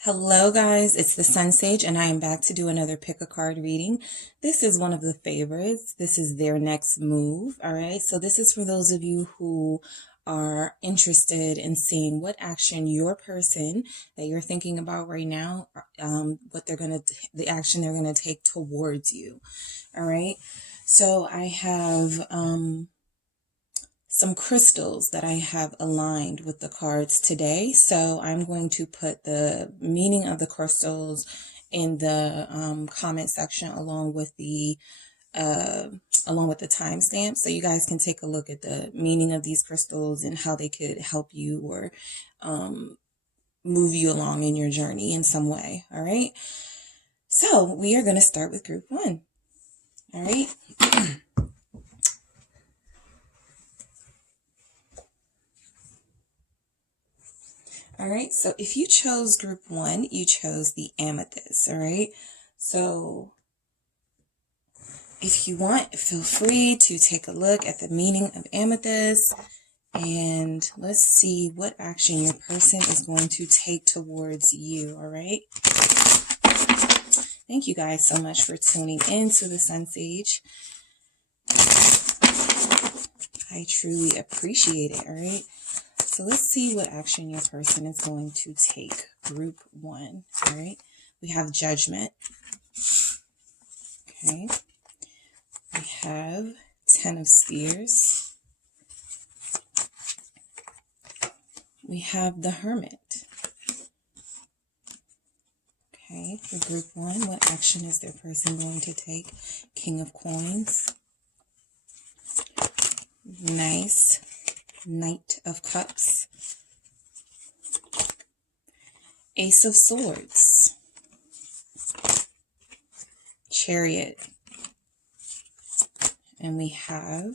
Hello guys, it's the Sun Sage and I am back to do another pick a card reading. This is one of the favorites. This is their next move. All right. So this is for those of you who are interested in seeing what action your person that you're thinking about right now, the action they're going to take towards you. All right. So I have, some crystals that I have aligned with the cards today. So I'm going to put the meaning of the crystals in the comment section along with the timestamp, so you guys can take a look at the meaning of these crystals and how they could help you or move you along in your journey in some way. All right. So we are going to start with group one. All right. All right, so if you chose group one, you chose the amethyst, all right? So if you want, feel free to take a look at the meaning of amethyst and let's see what action your person is going to take towards you, all right? Thank you guys so much for tuning in to the Sun Sage. I truly appreciate it, all right? So let's see what action your person is going to take. Group one, all right? We have judgment. Okay. We have 10 of Spears. We have the Hermit. Okay, for group one, what action is their person going to take? King of Coins. Nice. Knight of Cups, Ace of Swords, Chariot, and we have,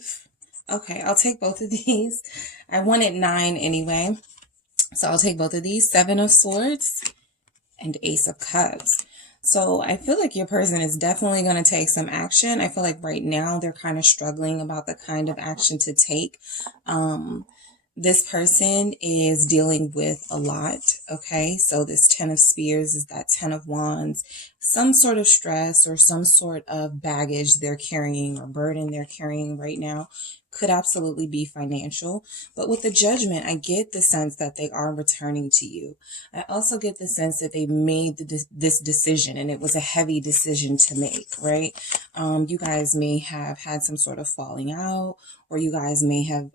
okay, I'll take both of these. I wanted 9 anyway, so I'll take both of these, 7 of Swords and Ace of Cups. So I feel like your person is definitely going to take some action. I feel like right now they're kind of struggling about the kind of action to take. This person is dealing with a lot, okay? So this 10 of Spears is that 10 of Wands, some sort of stress or some sort of baggage they're carrying or burden they're carrying right now. Could absolutely be financial. But with the Judgment, I get the sense that they are returning to you. I also get the sense that they made this decision and it was a heavy decision to make, right? You guys may have had some sort of falling out, or you guys may have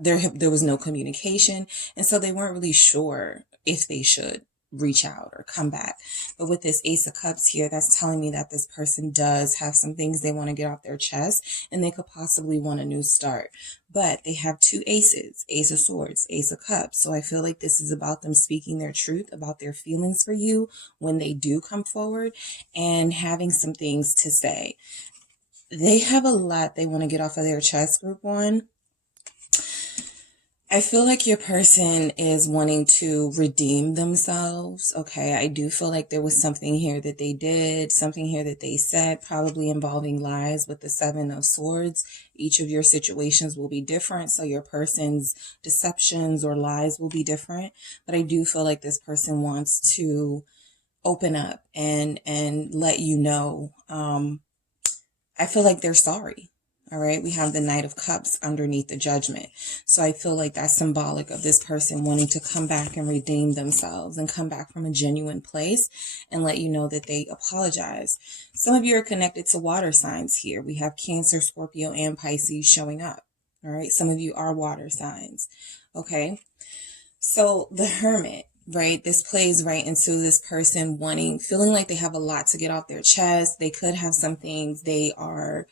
there was no communication, and so they weren't really sure if they should reach out or come back. But with this Ace of Cups here, that's telling me that this person does have some things they want to get off their chest, and they could possibly want a new start. But they have 2 aces, Ace of Swords, Ace of Cups. So I feel like this is about them speaking their truth about their feelings for you when they do come forward and having some things to say. They have a lot they want to get off of their chest, group one. I feel like your person is wanting to redeem themselves. Okay, I do feel like there was something here that they did, something here that they said, probably involving lies with the 7 of Swords. Each of your situations will be different, so your person's deceptions or lies will be different. But I do feel like this person wants to open up and let you know. I feel like they're sorry. All right, we have the Knight of Cups underneath the Judgment. So I feel like that's symbolic of this person wanting to come back and redeem themselves and come back from a genuine place and let you know that they apologize. Some of you are connected to water signs here. We have Cancer, Scorpio, and Pisces showing up. All right, some of you are water signs. Okay, so the Hermit, right? This plays right into this person feeling like they have a lot to get off their chest. They could have some things they are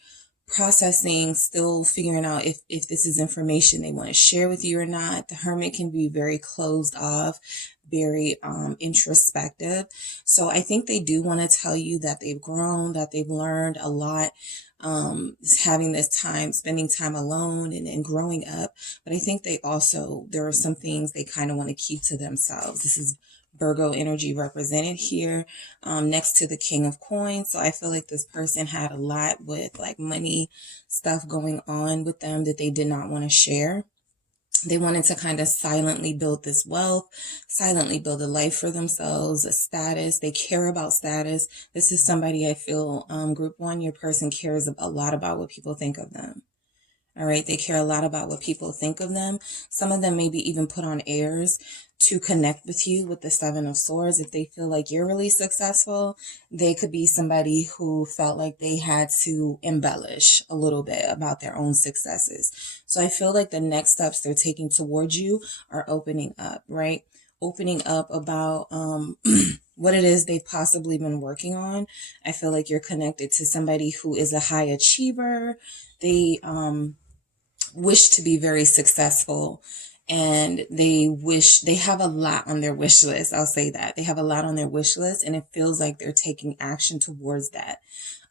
processing, still figuring out if this is information they want to share with you or not. The Hermit can be very closed off, very introspective. So I think they do want to tell you that they've grown, that they've learned a lot, having this time, spending time alone and growing up. But I think there are some things they kind of want to keep to themselves. This is Virgo energy represented here, next to the King of Coins. So I feel like this person had a lot with like money stuff going on with them that they did not want to share. They wanted to kind of silently build this wealth, silently build a life for themselves, a status. They care about status. This is somebody I feel, group one, your person cares a lot about what people think of them. All right. They care a lot about what people think of them. Some of them maybe even put on airs to connect with you with the Seven of Swords. If they feel like you're really successful, they could be somebody who felt like they had to embellish a little bit about their own successes. So I feel like the next steps they're taking towards you are opening up, right? Opening up about what it is they've possibly been working on. I feel like you're connected to somebody who is a high achiever. They wish to be very successful, and they have a lot on their wish list. I'll say that. They have a lot on their wish list, and it feels like they're taking action towards that.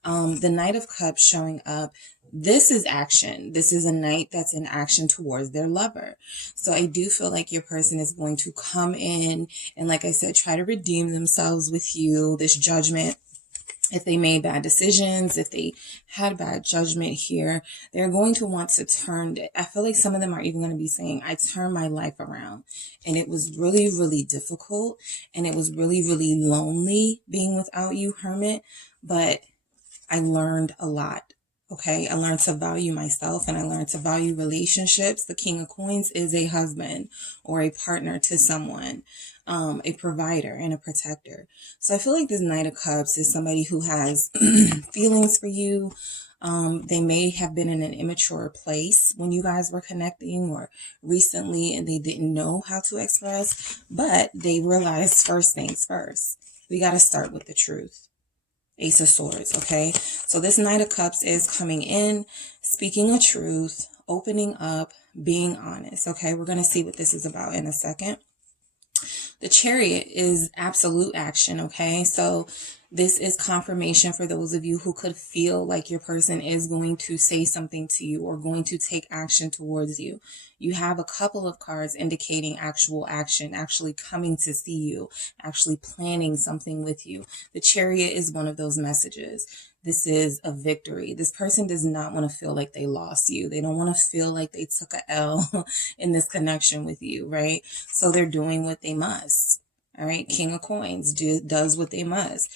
The Knight of Cups showing up. This is action. This is a knight that's in action towards their lover. So I do feel like your person is going to come in and, like I said, try to redeem themselves with you. This Judgment. If they made bad decisions, if they had bad judgment here, they're going to want to turn it. I feel like some of them are even going to be saying, I turned my life around and it was really, really difficult. And it was really, really lonely being without you, Hermit. But I learned a lot. Okay. I learned to value myself and I learned to value relationships. The King of Coins is a husband or a partner to someone. A provider and a protector. So I feel like this Knight of Cups is somebody who has feelings for you. They may have been in an immature place when you guys were connecting or recently, and they didn't know how to express, but they realized first things first. We got to start with the truth. Ace of Swords, okay? So this Knight of Cups is coming in, speaking a truth, opening up, being honest, okay? We're going to see what this is about in a second. The Chariot is absolute action, okay? So this is confirmation for those of you who could feel like your person is going to say something to you or going to take action towards you. You have a couple of cards indicating actual action, actually coming to see you, actually planning something with you. The Chariot is one of those messages. This is a victory. This person does not want to feel like they lost you. They don't want to feel like they took a L in this connection with you, right? So they're doing what they must. All right. King of Coins does what they must.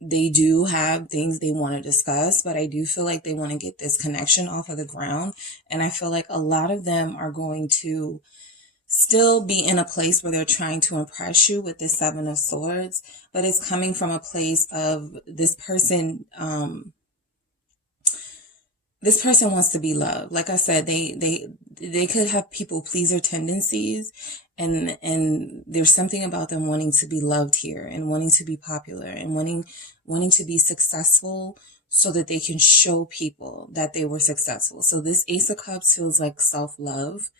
They do have things they want to discuss, but I do feel like they want to get this connection off of the ground. And I feel like a lot of them are going to still be in a place where they're trying to impress you with this Seven of Swords, but it's coming from a place of this person wants to be loved. Like I said, they could have people pleaser tendencies, and there's something about them wanting to be loved here and wanting to be popular and wanting to be successful so that they can show people that they were successful. So this Ace of Cups feels like self-love.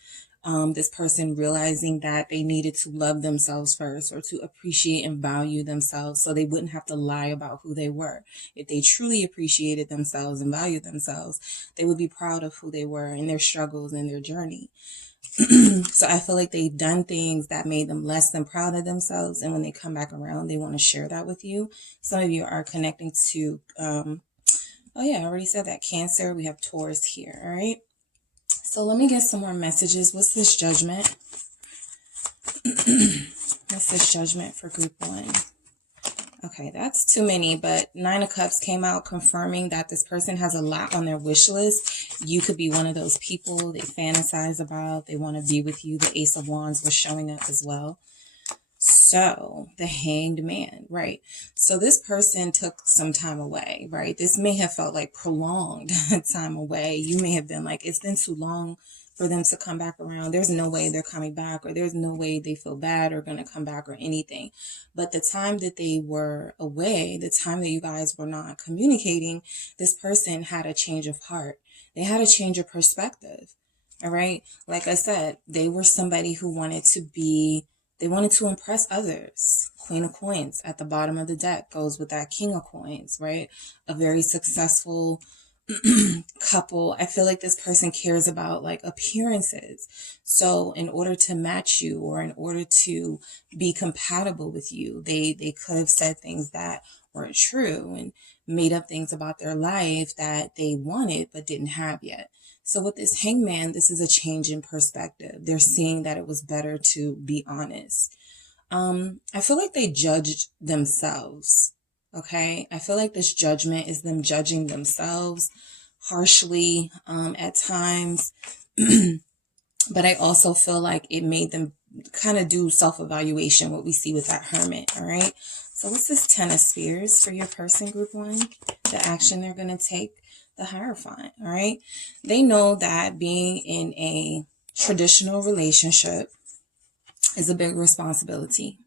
This person realizing that they needed to love themselves first or to appreciate and value themselves so they wouldn't have to lie about who they were. If they truly appreciated themselves and valued themselves, they would be proud of who they were and their struggles and their journey. So I feel like they've done things that made them less than proud of themselves. And when they come back around, they want to share that with you. Some of you are connecting to, oh yeah, I already said that, Cancer. We have Taurus here. All right. So let me get some more messages. What's this Judgment? What's this Judgment for group one? Okay, that's too many, but Nine of Cups came out confirming that this person has a lot on their wish list. You could be one of those people they fantasize about. They want to be with you. The Ace of Wands was showing up as well. So the Hanged Man, right? So this person took some time away, right? This may have felt like prolonged time away. You may have been like, it's been too long for them to come back around. There's no way they're coming back, or there's no way they feel bad or going to come back or anything. But the time that they were away, the time that you guys were not communicating, this person had a change of heart. They had a change of perspective. All right. Like I said, they were somebody who wanted to impress others. Queen of Coins at the bottom of the deck goes with that King of Coins, right? A very successful couple. I feel like this person cares about like appearances. So in order to match you or in order to be compatible with you, they could have said things that weren't true and made up things about their life that they wanted but didn't have yet. So with this Hangman, this is a change in perspective. They're seeing that it was better to be honest. I feel like they judged themselves. Okay. I feel like this judgment is them judging themselves harshly, at times. But I also feel like it made them kind of do self-evaluation, what we see with that Hermit. All right. So what's this Ten of Spears for your person, group 1? The action they're going to take, the Hierophant. All right. They know that being in a traditional relationship is a big responsibility.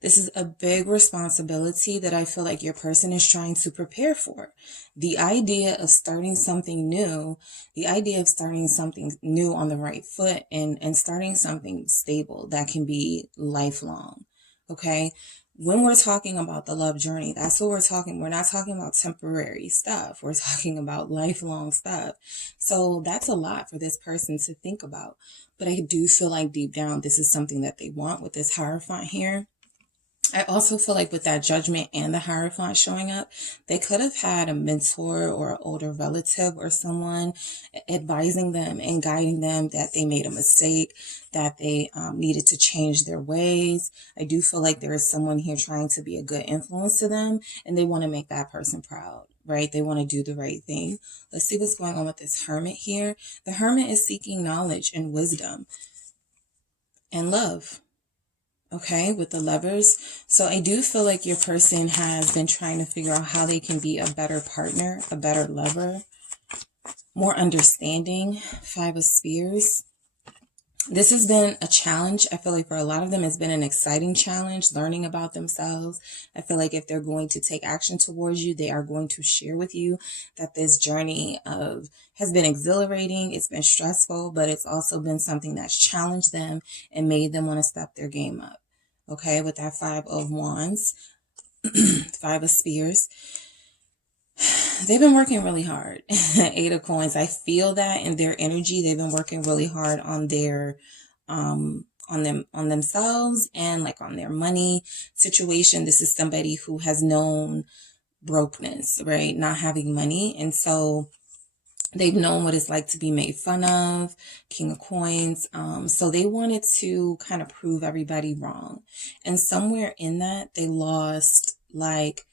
This is a big responsibility that I feel like your person is trying to prepare for. The idea of starting something new, on the right foot and starting something stable that can be lifelong. Okay. When we're talking about the love journey, that's what we're talking. We're not talking about temporary stuff. We're talking about lifelong stuff. So that's a lot for this person to think about. But I do feel like deep down, this is something that they want with this Hierophant here. I also feel like with that Judgment and the Hierophant showing up, they could have had a mentor or an older relative or someone advising them and guiding them that they made a mistake, that they needed to change their ways. I do feel like there is someone here trying to be a good influence to them, and they want to make that person proud, right? They want to do the right thing. Let's see what's going on with this Hermit here. The Hermit is seeking knowledge and wisdom and love. Okay, with the Lovers. So I do feel like your person has been trying to figure out how they can be a better partner, a better lover, more understanding. Five of Spears. This has been a challenge. I feel like for a lot of them, it's been an exciting challenge, learning about themselves. I feel like if they're going to take action towards you, they are going to share with you that this journey has been exhilarating. It's been stressful, but it's also been something that's challenged them and made them want to step their game up. Okay, with that Five of Wands, Five of Spears. They've been working really hard. Eight of Coins. I feel that in their energy. They've been working really hard on their, on themselves and like on their money situation. This is somebody who has known brokenness, right? Not having money. And so they've known what it's like to be made fun of. King of Coins. So they wanted to kind of prove everybody wrong. And somewhere in that, they lost like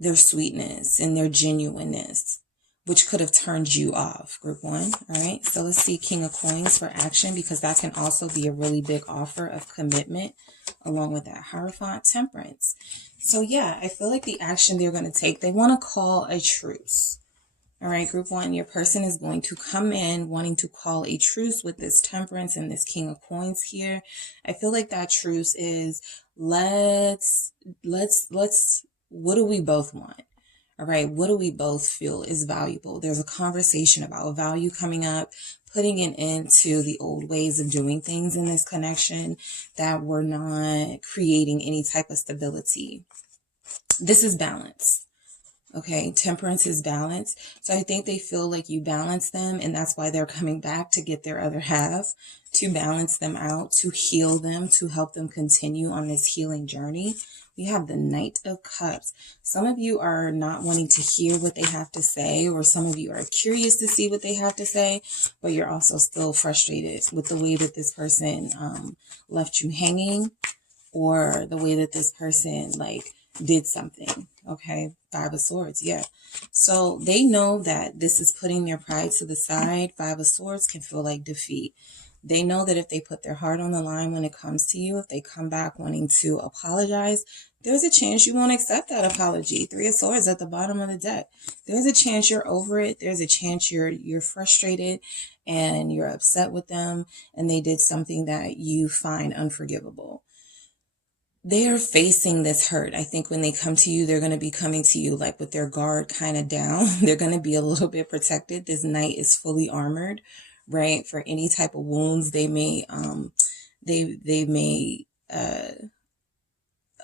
their sweetness and their genuineness, which could have turned you off, group 1. All right. So let's see King of Coins for action, because that can also be a really big offer of commitment along with that Hierophant. Temperance. So yeah, I feel like the action they're going to take, they want to call a truce. All right, group 1, your person is going to come in wanting to call a truce with this Temperance and this King of Coins here. I feel like that truce is let's what do we both want? All right, what do we both feel is valuable? There's a conversation about value coming up, putting an end to the old ways of doing things in this connection that were not creating any type of stability. This is balance. Okay, Temperance is balance. So I think they feel like you balance them, and that's why they're coming back to get their other half, to balance them out, to heal them, to help them continue on this healing journey. We have the Knight of Cups. Some of you are not wanting to hear what they have to say, or some of you are curious to see what they have to say, but you're also still frustrated with the way that this person left you hanging, or the way that this person did something. Okay, Five of Swords. Yeah. So they know that this is putting their pride to the side. Five of Swords can feel like defeat. They know that if they put their heart on the line when it comes to you, if they come back wanting to apologize, there's a chance you won't accept that apology. Three of Swords at the bottom of the deck. There's a chance you're over it. There's a chance you're frustrated and you're upset with them, and they did something that you find unforgivable. They're facing this hurt. I think when they come to you, they're going to be coming to you like with their guard kind of down. They're going to be a little bit protected. This Knight is fully armored, right? For any type of wounds they may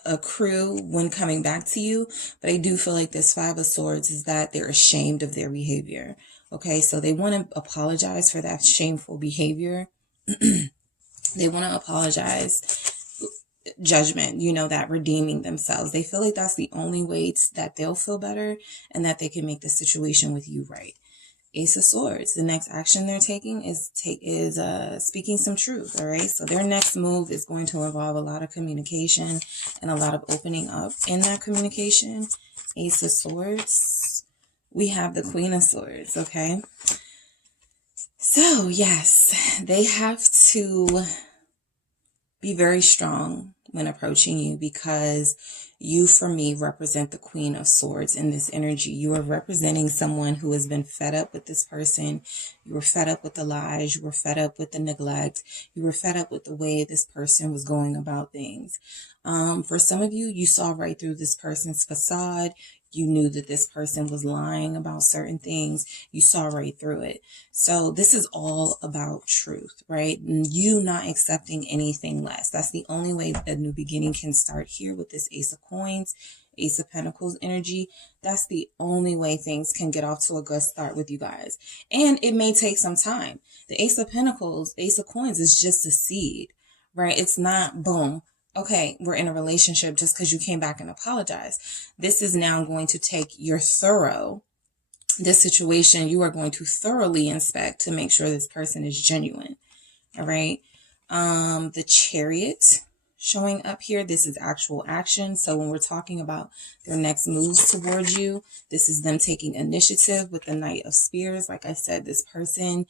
accrue when coming back to you. But I do feel like this Five of Swords is that they're ashamed of their behavior. Okay, so they want to apologize for that shameful behavior. They want to apologize. Judgment, that redeeming themselves. They feel like that's the only way that they'll feel better and that they can make the situation with you right. Ace of Swords. The next action they're taking is speaking some truth. All right. So their next move is going to involve a lot of communication and a lot of opening up in that communication. Ace of Swords. We have the Queen of Swords. Okay. So yes, they have to be very strong when approaching you, because you, for me, represent the Queen of Swords in this energy. You are representing someone who has been fed up with this person. You were fed up with the lies. You were fed up with the neglect. You were fed up with the way this person was going about things. For some of you, you saw right through this person's facade. You knew that this person was lying about certain things. You saw right through it. So this is all about truth, right? You not accepting anything less. That's the only way a new beginning can start here with this Ace of Coins, Ace of Pentacles energy. That's the only way things can get off to a good start with you guys. And it may take some time. The Ace of Pentacles, Ace of Coins is just a seed, right? It's not boom. Okay, we're in a relationship just because you came back and apologized. This is now going to take this situation, you are going to thoroughly inspect to make sure this person is genuine. All right. The Chariot showing up here. This is actual action. So when we're talking about their next moves towards you, this is them taking initiative with the Knight of Spears. Like I said, this person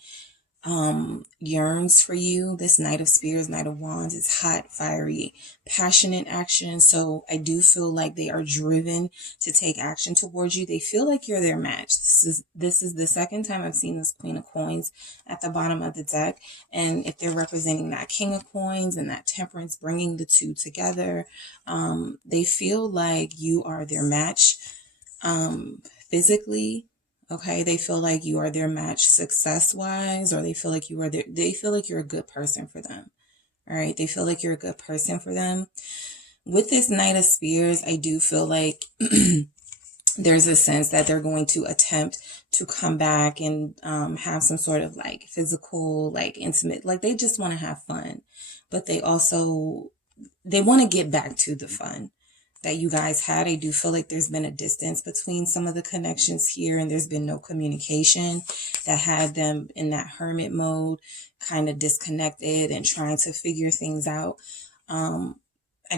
yearns for you. This Knight of Spears, Knight of Wands is hot, fiery, passionate action. So I do feel like they are driven to take action towards you. They feel like you're their match. This is the second time I've seen this Queen of Coins at the bottom of the deck. And if they're representing that King of Coins and that Temperance, bringing the two together, they feel like you are their match, physically. Okay, they feel like you are their match success-wise, or they feel like you're a good person for them. All right, they feel like you're a good person for them. With this Knight of Spears, I do feel like there's a sense that they're going to attempt to come back and have some sort of like physical, like intimate, like they just want to have fun, but they want to get back to the fun that you guys had. I do feel like there's been a distance between some of the connections here, and there's been no communication that had them in that hermit mode, kind of disconnected and trying to figure things out. I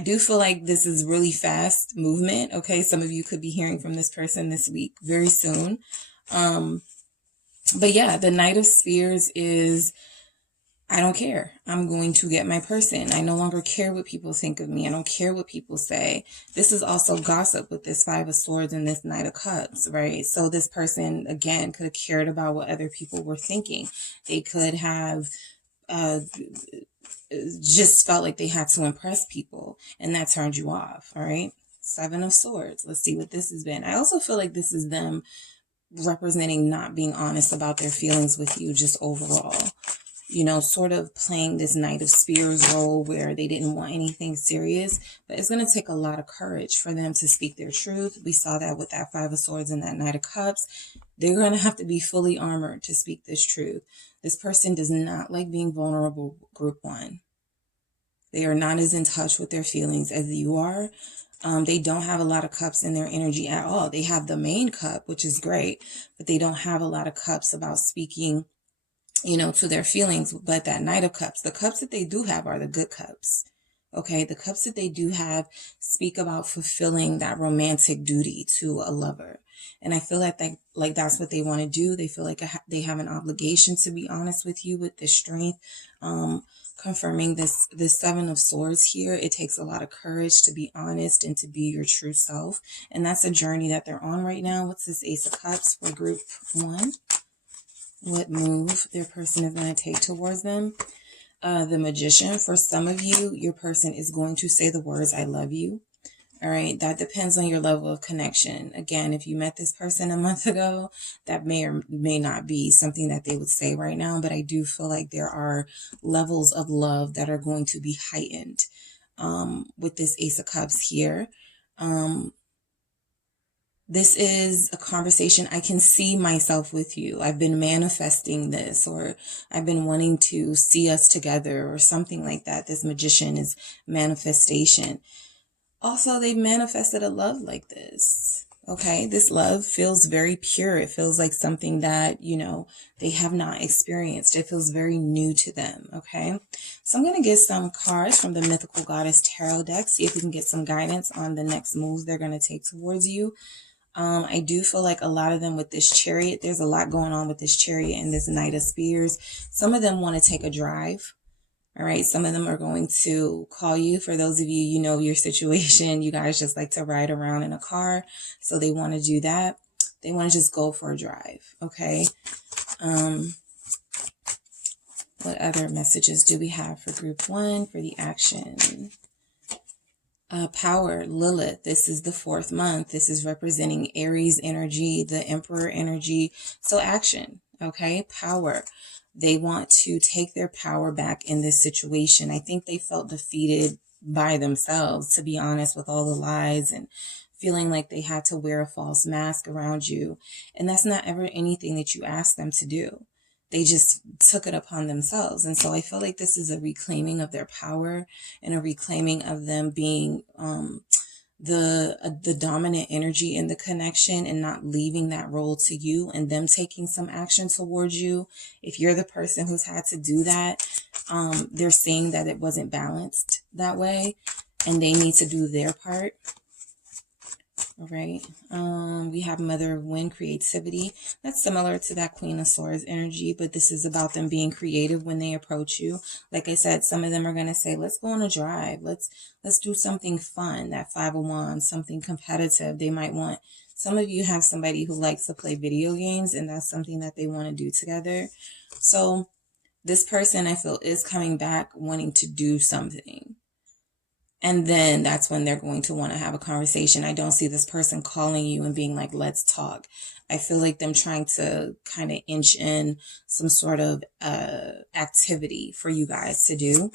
do feel like this is really fast movement. Okay, some of you could be hearing from this person this week, very soon. But yeah, the Knight of Spears is, I don't care. I'm going to get my person. I no longer care what people think of me. I don't care what people say. This is also gossip with this Five of Swords and this Knight of Cups, right? So this person, again, could have cared about what other people were thinking. They could have just felt like they had to impress people, and that turned you off, all right? Seven of Swords. Let's see what this has been. I also feel like this is them representing not being honest about their feelings with you, just overall. You know, sort of playing this Knight of Spears role where they didn't want anything serious, but it's going to take a lot of courage for them to speak their truth. We saw that with that Five of Swords and that Knight of Cups. They're going to have to be fully armored to speak this truth. This person does not like being vulnerable, group one. They are not as in touch with their feelings as you are. They don't have a lot of cups in their energy at all. They have the main cup, which is great, but they don't have a lot of cups about speaking, you know, to their feelings. But that Knight of Cups, the cups that they do have are the good cups. Okay, the cups that they do have speak about fulfilling that romantic duty to a lover. And I feel like that's what they want to do. They feel like they have an obligation to be honest with you with this strength. Confirming this Seven of Swords here, it takes a lot of courage to be honest and to be your true self. And that's a journey that they're on right now. What's this Ace of Cups for group one? What move their person is going to take towards them? The Magician. For some of you, your person is going to say the words, I love you. All right. That depends on your level of connection. Again, if you met this person a month ago, that may or may not be something that they would say right now. But I do feel like there are levels of love that are going to be heightened with this Ace of Cups here. This is a conversation. I can see myself with you. I've been manifesting this, or I've been wanting to see us together, or something like that. This Magician is manifestation. Also, they've manifested a love like this. Okay, this love feels very pure. It feels like something that, they have not experienced. It feels very new to them. Okay, so I'm going to get some cards from the Mythical Goddess Tarot deck, see if we can get some guidance on the next moves they're going to take towards you. I do feel like a lot of them with this Chariot, there's a lot going on with this Chariot and this Knight of Spears. Some of them want to take a drive. All right. Some of them are going to call you. For those of you, you know your situation. You guys just like to ride around in a car. So they want to do that. They want to just go for a drive. Okay. What other messages do we have for group 1 for the action? Power, Lilith. This is the 4th month. This is representing Aries energy, the Emperor energy. So action. Okay. Power. They want to take their power back in this situation. I think they felt defeated by themselves, to be honest, with all the lies and feeling like they had to wear a false mask around you. And that's not ever anything that you ask them to do. They just took it upon themselves. And so I feel like this is a reclaiming of their power and a reclaiming of them being the dominant energy in the connection and not leaving that role to you and them taking some action towards you. If you're the person who's had to do that, they're seeing that it wasn't balanced that way and they need to do their part. All right. We have Mother of Wind, creativity. That's similar to that Queen of Swords energy, but this is about them being creative when they approach you. Like I said, some of them are going to say, let's go on a drive. Let's do something fun. That 5 of Wands, something competitive. They might want, some of you have somebody who likes to play video games and that's something that they want to do together. So this person, I feel, is coming back wanting to do something. And then that's when they're going to want to have a conversation. I don't see this person calling you and being like, let's talk. I feel like them trying to kind of inch in some sort of activity for you guys to do.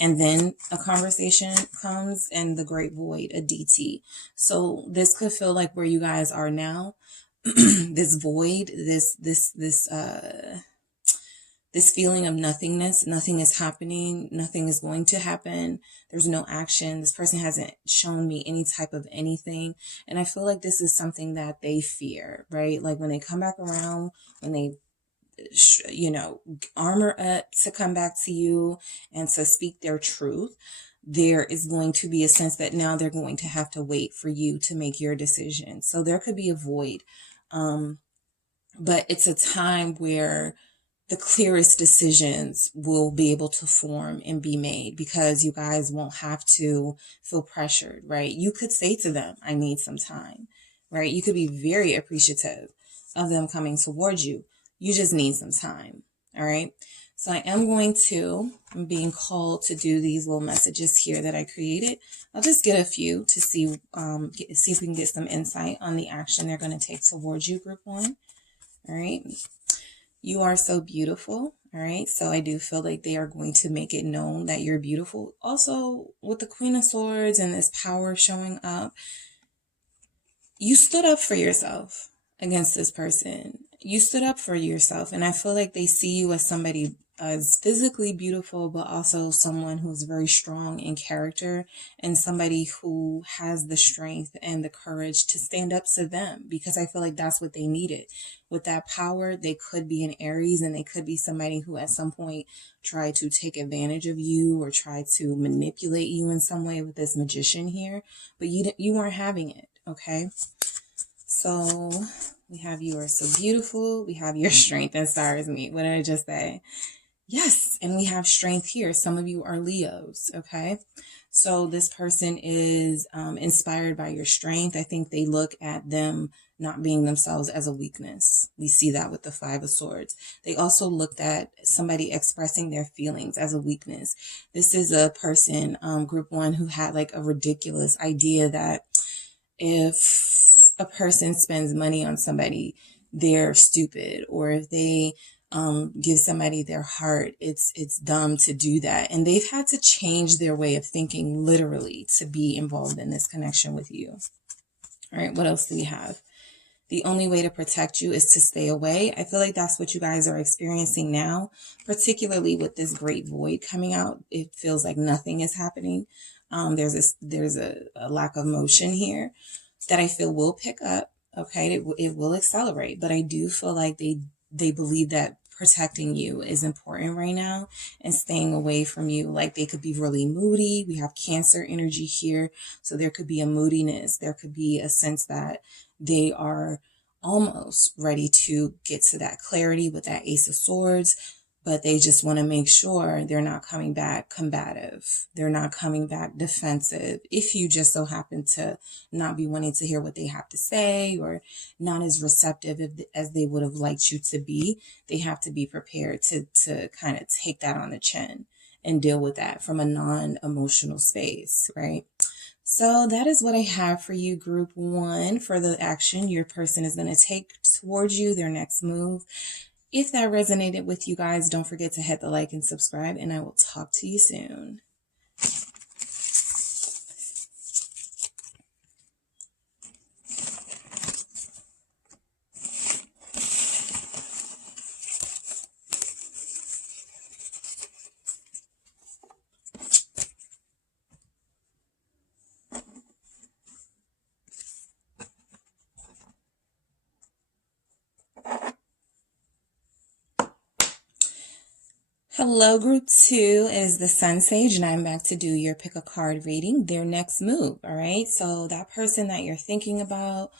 And then a conversation comes and the great void, a DT. So this could feel like where you guys are now. This void, this feeling of nothingness, nothing is happening, nothing is going to happen. There's no action. This person hasn't shown me any type of anything. And I feel like this is something that they fear, right? Like when they come back around, when they, armor up to come back to you and to speak their truth, there is going to be a sense that now they're going to have to wait for you to make your decision. So there could be a void. But it's a time where the clearest decisions will be able to form and be made because you guys won't have to feel pressured, right? You could say to them, I need some time, right? You could be very appreciative of them coming towards you. You just need some time, all right? So I'm being called to do these little messages here that I created. I'll just get a few to see if we can get some insight on the action they're going to take towards you, group 1, all right? You are so beautiful. All right. So I do feel like they are going to make it known that you're beautiful. Also, with the Queen of Swords and this power showing up, you stood up for yourself against this person. You stood up for yourself. And I feel like they see you as somebody as physically beautiful, but also someone who's very strong in character and somebody who has the strength and the courage to stand up to them, because I feel like that's what they needed. With that power, they could be an Aries and they could be somebody who at some point tried to take advantage of you or try to manipulate you in some way with this Magician here, but you weren't having it. Okay. So we have you are so beautiful. We have your strength and stars meet. What did I just say? Yes. And we have strength here. Some of you are Leos. Okay. So this person is inspired by your strength. I think they look at them not being themselves as a weakness. We see that with the 5 of Swords. They also looked at somebody expressing their feelings as a weakness. This is a person, group 1, who had like a ridiculous idea that if a person spends money on somebody, they're stupid, or if they give somebody their heart, it's dumb to do that. And they've had to change their way of thinking literally to be involved in this connection with you. All right, what else do we have? The only way to protect you is to stay away. I feel like that's what you guys are experiencing now, particularly with this great void coming out. It feels like nothing is happening. There's a lack of motion here. that I feel will pick up. Okay, it will accelerate, but I do feel like they believe that protecting you is important right now and staying away from you. Like they could be really moody. We have Cancer energy here, so there could be a moodiness. There could be a sense that they are almost ready to get to that clarity with that Ace of Swords, but they just want to make sure they're not coming back combative. They're not coming back defensive. If you just so happen to not be wanting to hear what they have to say or not as receptive as they would have liked you to be, they have to be prepared to kind of take that on the chin and deal with that from a non-emotional space, right? So that is what I have for you, group 1, for the action your person is going to take towards you, their next move. If that resonated with you guys, don't forget to hit the like and subscribe, and I will talk to you soon. Hello, group 2 is the Sun Sage, and I'm back to do your pick a card reading, their next move. All right. So that person that you're thinking about,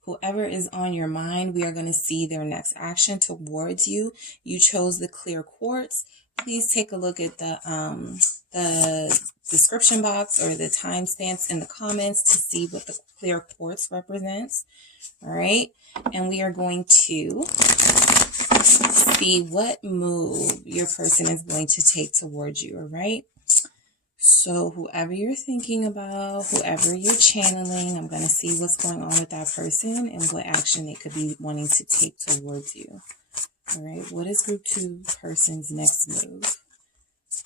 whoever is on your mind, we are going to see their next action towards you. You chose the clear quartz. Please take a look at the description box or the timestamps in the comments to see what the clear quartz represents. All right. And we are going to see what move your person is going to take towards you. All right. So whoever you're thinking about, whoever you're channeling, I'm going to see what's going on with that person and what action they could be wanting to take towards you. All right. What is group 2 person's next move?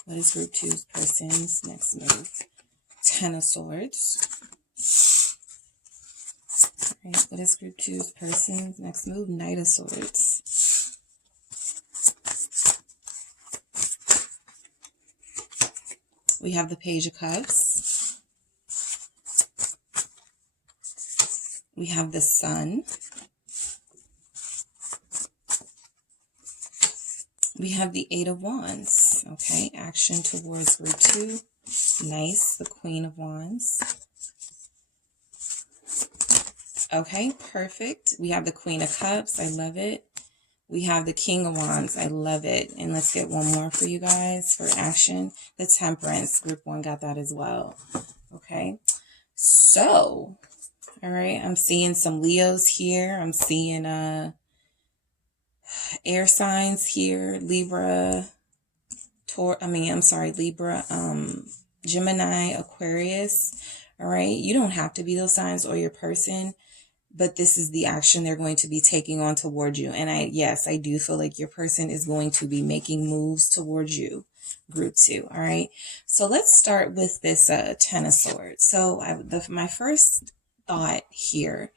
What is group 2's person's next move? 10 of Swords. All right. What is group 2's person's next move? Knight of Swords. We have the Page of Cups. We have the Sun. We have the 8 of Wands. Okay, action towards group 2. Nice, the Queen of Wands. Okay, perfect. We have the Queen of Cups. I love it. We have the King of Wands. I love it. And let's get one more for you guys for action. The Temperance. Group 1 got that as well. Okay. So, all right. I'm seeing some Leos here. I'm seeing air signs here. Libra, Libra, Gemini, Aquarius. All right. You don't have to be those signs or your person, but this is the action they're going to be taking on towards you. And I do feel like your person is going to be making moves towards you, group 2. All right. So let's start with this 10 of Swords. So my first thought here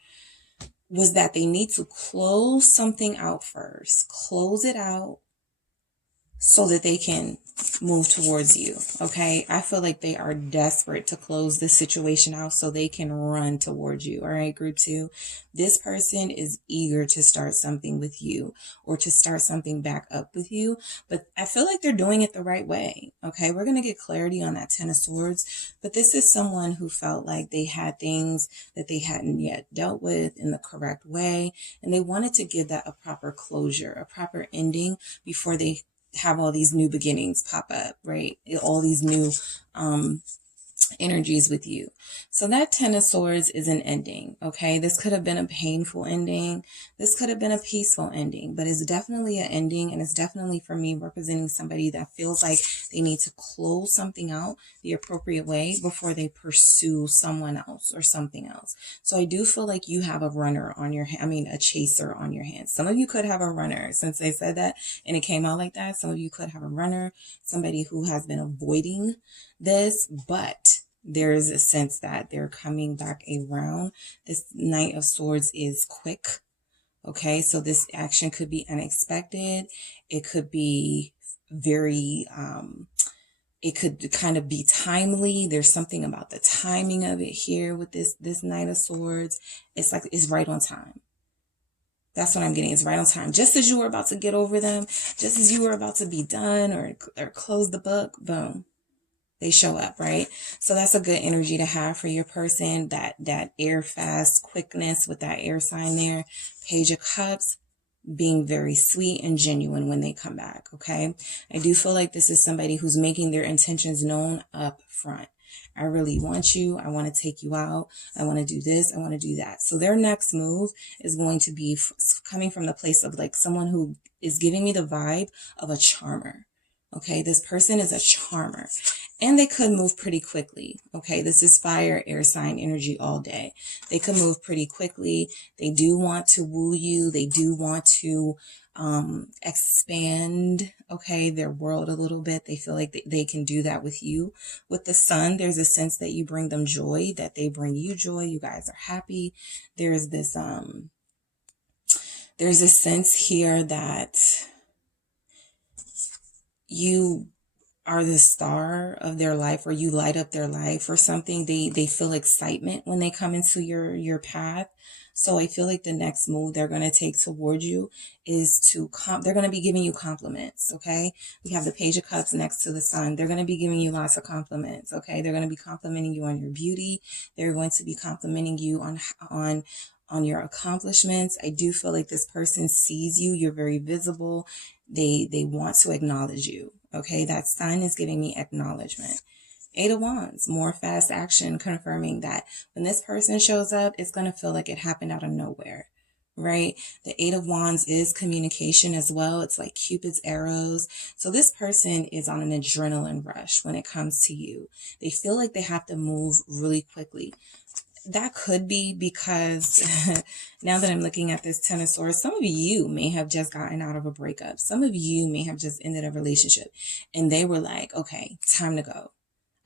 was that they need to close something out first. Close it out so that they can move towards you. Okay. I feel like they are desperate to close this situation out so they can run towards you. All right, group 2. This person is eager to start something with you or to start something back up with you, but I feel like they're doing it the right way. Okay. We're going to get clarity on that 10 of Swords, but this is someone who felt like they had things that they hadn't yet dealt with in the correct way. And they wanted to give that a proper closure, a proper ending before they have all these new beginnings pop up, right? All these new energies with you. So that 10 of Swords is an ending. Okay. This could have been a painful ending. This could have been a peaceful ending, but it's definitely an ending. And it's definitely, for me, representing somebody that feels like they need to close something out the appropriate way before they pursue someone else or something else. So I do feel like you have a runner on your a chaser on your hands. Some of you could have a runner, since they said that and it came out like that. Some of you could have a runner, somebody who has been avoiding this, but there's a sense that they're coming back around. This Knight of Swords is quick. Okay, so this action could be unexpected. It could be very It could kind of be timely. There's something about the timing of it here with this Knight of Swords. It's like it's right on time. That's what I'm getting. It's right on time. Just as you were about to get over them, just as you were about to be done or close the book, boom, they show up, right? So that's a good energy to have for your person. That air fast quickness with that air sign there. Page of Cups, being very sweet and genuine when they come back, okay? I do feel like this is somebody who's making their intentions known up front. I really want you. I want to take you out. I want to do this. I want to do that. So their next move is going to be coming from the place of like someone who is giving me the vibe of a charmer. Okay, this person is a charmer and they could move pretty quickly. Okay, this is fire, air sign energy all day. They could move pretty quickly. They do want to woo you. They do want to expand, okay, their world a little bit. They feel like they can do that with you. With the Sun, there's a sense that you bring them joy, that they bring you joy. You guys are happy. There's this sense here that you are the star of their life, or you light up their life or something. They feel excitement when they come into your path. So I feel like the next move they're going to take toward you is they're going to be giving you compliments. Okay. We have the Page of Cups next to the Sun. They're going to be giving you lots of compliments. Okay. They're going to be complimenting you on your beauty. They're going to be complimenting you on your accomplishments. I do feel like this person sees you. You're very visible. They want to acknowledge you. Okay, that Sun is giving me acknowledgement. 8 of Wands, more fast action, confirming that when this person shows up, it's going to feel like it happened out of nowhere, right? The 8 of Wands is communication as well. It's like Cupid's arrows. So this person is on an adrenaline rush when it comes to you. They feel like they have to move really quickly. That could be because now that I'm looking at this Ten of Swords, some of you may have just gotten out of a breakup. Some of you may have just ended a relationship and they were like, okay, time to go.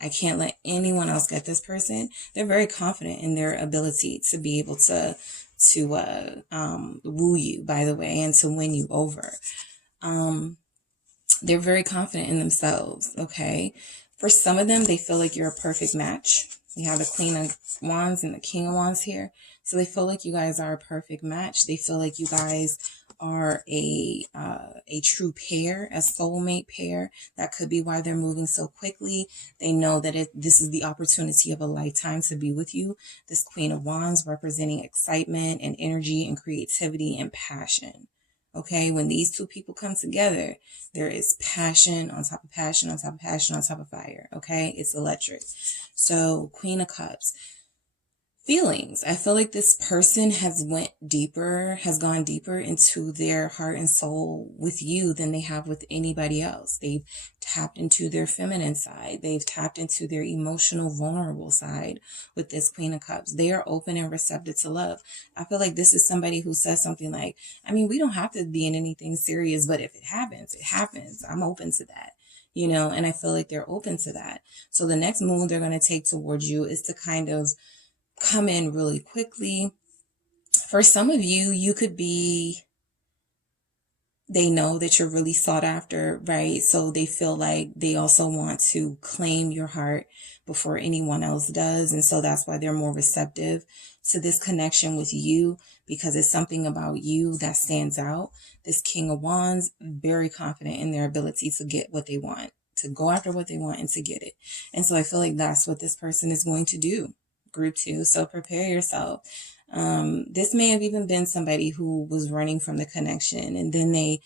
I can't let anyone else get this person. They're very confident in their ability to be able to woo you, by the way, and to win you over. They're very confident in themselves, okay? For some of them, they feel like you're a perfect match. We have the Queen of Wands and the King of Wands here. So they feel like you guys are a perfect match. They feel like you guys are a true pair, a soulmate pair. That could be why they're moving so quickly. They know that this is the opportunity of a lifetime to be with you. This Queen of Wands representing excitement and energy and creativity and passion. Okay, when these two people come together, there is passion on top of passion on top of passion on top of fire. Okay, it's electric. So Queen of Cups. Feelings. I feel like this person has gone deeper into their heart and soul with you than they have with anybody else. They've tapped into their feminine side. They've tapped into their emotional, vulnerable side with this Queen of Cups. They are open and receptive to love. I feel like this is somebody who says something like, I mean, we don't have to be in anything serious, but if it happens, it happens. I'm open to that. You know, and I feel like they're open to that. So the next move they're going to take towards you is to kind of come in really quickly. For some of you, you could be, they know that you're really sought after, right? So they feel like they also want to claim your heart before anyone else does. And so that's why they're more receptive to this connection with you, because it's something about you that stands out. This King of Wands, very confident in their ability to get what they want, to go after what they want and to get it. And so I feel like that's what this person is going to do. Group 2. So prepare yourself. This may have even been somebody who was running from the connection, and then they,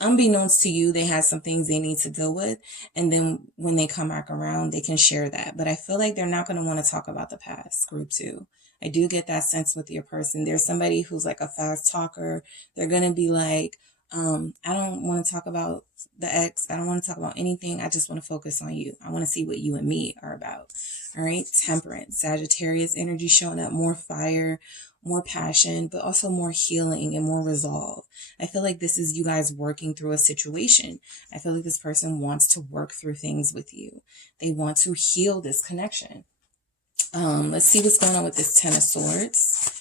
unbeknownst to you, they had some things they need to deal with. And then when they come back around, they can share that. But I feel like they're not going to want to talk about the past. Group 2. I do get that sense with your person. There's somebody who's like a fast talker. They're going to be like, I don't want to talk about the ex. I don't want to talk about anything. I just want to focus on you. I want to see what you and me are about. All right. Temperance, Sagittarius energy showing up, more fire, more passion, but also more healing and more resolve. I feel like this is you guys working through a situation. I feel like this person wants to work through things with you. They want to heal this connection. Let's see what's going on with this Ten of Swords.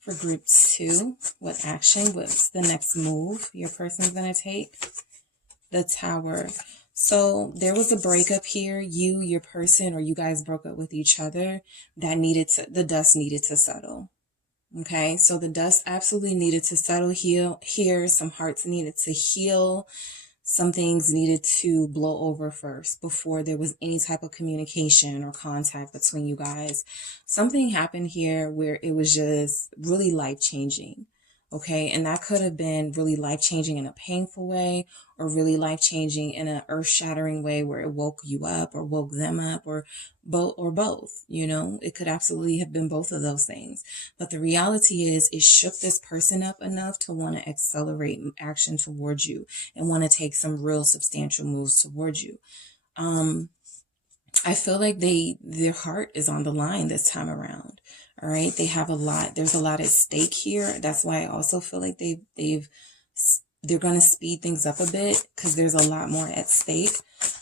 For group 2, what action, what's the next move your person's going to take? The Tower. So there was a breakup here. You, your person, or you guys broke up with each other. That the dust needed to settle. Okay, so the dust absolutely needed to settle here. Some hearts needed to heal. Some things needed to blow over first before there was any type of communication or contact between you guys. Something happened here where it was just really life-changing. Okay, and that could have been really life-changing in a painful way, or really life-changing in an earth-shattering way where it woke you up or woke them up, or both. You know, it could absolutely have been both of those things. But the reality is, it shook this person up enough to want to accelerate action towards you and want to take some real substantial moves towards you. I feel like their heart is on the line this time around. All right. They have there's a lot at stake here. That's why I also feel like they're going to speed things up a bit, because there's a lot more at stake.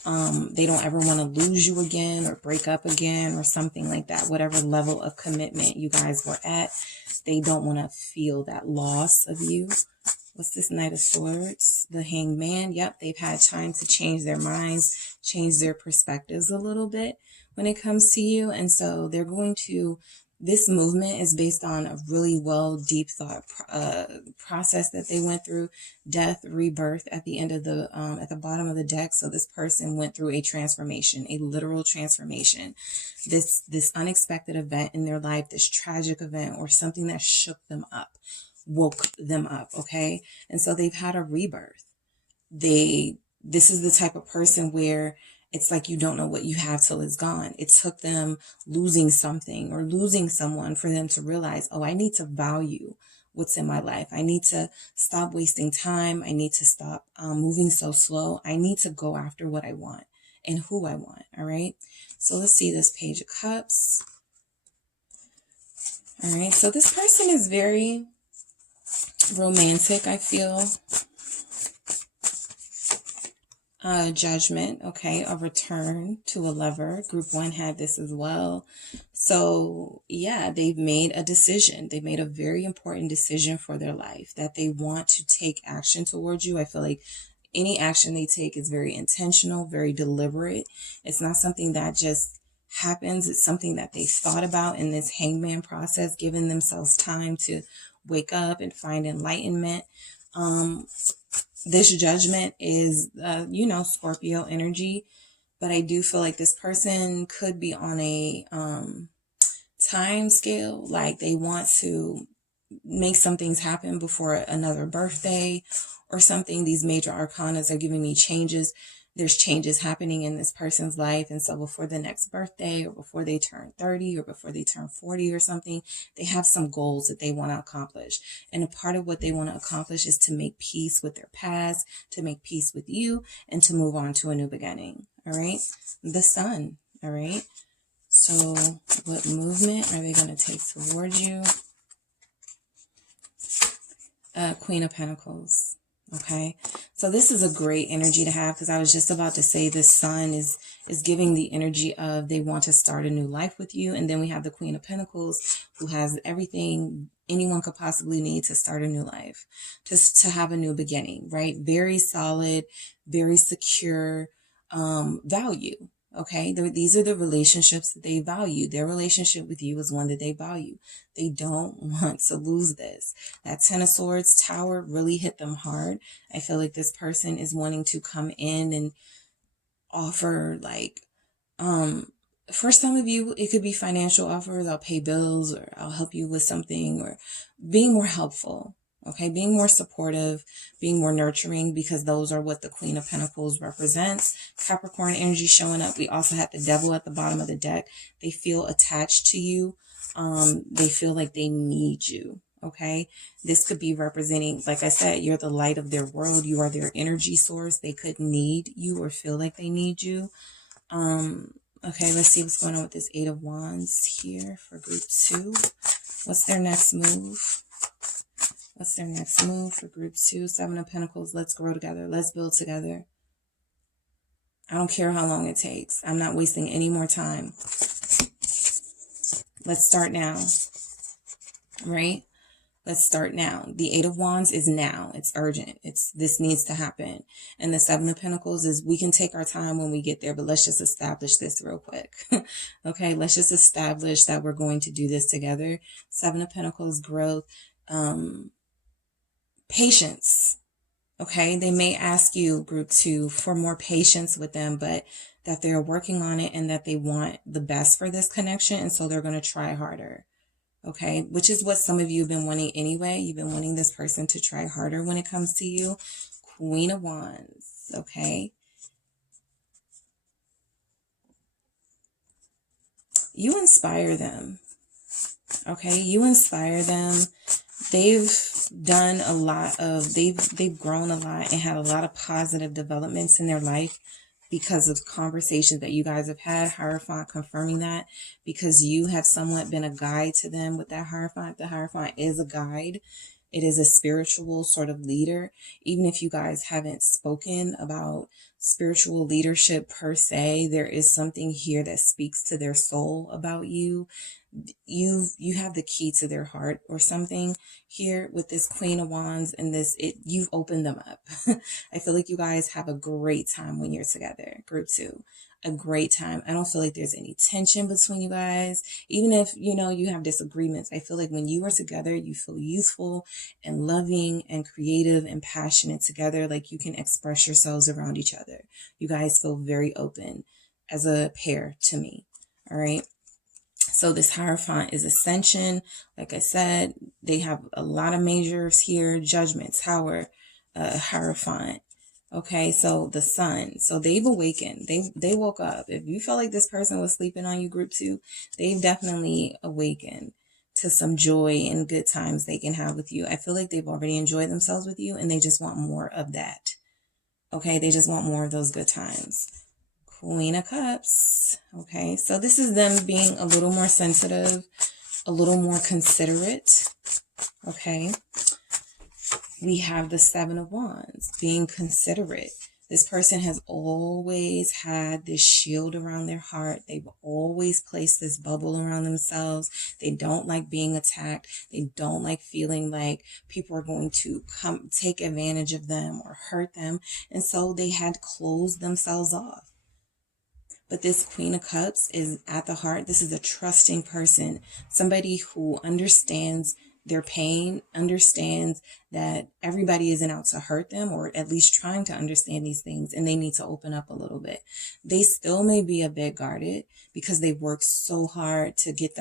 They don't ever want to lose you again or break up again or something like that. Whatever level of commitment you guys were at, they don't want to feel that loss of you. What's this Knight of Swords? The Hanged Man. Yep, they've had time to change their minds, change their perspectives a little bit when it comes to you. And so they're going to, this movement is based on a really deep thought process that they went through. Death, rebirth at the end of at the bottom of the deck. So this person went through a transformation, a literal transformation. This unexpected event in their life, this tragic event, or something that shook them up, woke them up, okay? And so they've had a rebirth. This is the type of person where it's like you don't know what you have till it's gone. It took them losing something or losing someone for them to realize, oh, I need to value what's in my life. I need to stop wasting time. I need to stop moving so slow. I need to go after what I want and who I want, all right? So let's see this Page of Cups. All right, so this person is very romantic, I feel. Judgment, okay, a return to a lover. Group 1 had this as well. So yeah, they've made a decision. They made a very important decision for their life, that they want to take action towards you. I feel like any action they take is very intentional, very deliberate. It's not something that just happens. It's something that they thought about in this hangman process, giving themselves time to wake up and find enlightenment. This Judgment is, Scorpio energy, but I do feel like this person could be on a time scale. Like they want to make some things happen before another birthday or something. These major arcanas are giving me changes. There's changes happening in this person's life. And so before the next birthday, or before they turn 30, or before they turn 40 or something, they have some goals that they want to accomplish. And a part of what they want to accomplish is to make peace with their past, to make peace with you, and to move on to a new beginning. All right. The Sun. All right. So what movement are they going to take towards you? Queen of Pentacles. Okay, so this is a great energy to have, because I was just about to say the Sun is giving the energy of they want to start a new life with you. And then we have the Queen of Pentacles, who has everything anyone could possibly need to start a new life, to have a new beginning, right? Very solid, very secure value. Okay, these are the relationships that they value. Their relationship with you is one that they value. They don't want to lose this. That Ten of Swords Tower really hit them hard. I feel like this person is wanting to come in and offer, like, for some of you, it could be financial offers. I'll pay bills, or I'll help you with something, or being more helpful. Okay, being more supportive, being more nurturing, because those are what the Queen of Pentacles represents. Capricorn energy showing up. We also have the Devil at the bottom of the deck. They feel attached to you. They feel like they need you. Okay, this could be representing, like I said, you're the light of their world. You are their energy source. They could need you or feel like they need you. Okay, let's see what's going on with this Eight of Wands here for group 2. What's their next move? What's their next move for group 2? Seven of Pentacles. Let's grow together. Let's build together. I don't care how long it takes. I'm not wasting any more time. Let's start now. Right? Let's start now. The Eight of Wands is now. It's urgent. This needs to happen. And the Seven of Pentacles is we can take our time when we get there, but let's just establish this real quick. Okay, let's just establish that we're going to do this together. Seven of Pentacles, growth, patience. Okay, they may ask you, group 2, for more patience with them, but that they're working on it and that they want the best for this connection. And so they're going to try harder. Okay, which is what some of you have been wanting anyway. You've been wanting this person to try harder when it comes to you. Queen of Wands, okay? You inspire them, okay? You inspire them. They've done a lot of, they've grown a lot and had a lot of positive developments in their life because of conversations that you guys have had. Hierophant confirming that, because you have somewhat been a guide to them with that Hierophant. The Hierophant is a guide. It is a spiritual sort of leader. Even if you guys haven't spoken about spiritual leadership per se, there is something here that speaks to their soul about you. You have the key to their heart or something here with this Queen of Wands and you've opened them up. I feel like you guys have a great time when you're together, group 2. A great time. I don't feel like there's any tension between you guys. Even if, you have disagreements, I feel like when you are together, you feel youthful and loving and creative and passionate together. Like you can express yourselves around each other. You guys feel very open as a pair to me. All right. So this Hierophant is Ascension. Like I said, they have a lot of majors here. Judgment, Tower, Hierophant. Okay, so the Sun. So they've awakened. They woke up. If you felt like this person was sleeping on you, group 2, they've definitely awakened to some joy and good times they can have with you. I feel like they've already enjoyed themselves with you and they just want more of that. Okay, they just want more of those good times. Queen of Cups. Okay, so this is them being a little more sensitive, a little more considerate. Okay. We have the Seven of Wands, being considerate. This person has always had this shield around their heart. They've always placed this bubble around themselves. They don't like being attacked. They don't like feeling like people are going to come take advantage of them or hurt them. And so they had closed themselves off. But this Queen of Cups is at the heart. This is a trusting person, somebody who understands their pain, understands that everybody isn't out to hurt them, or at least trying to understand these things, and they need to open up a little bit. They still may be a bit guarded because they've worked so hard to get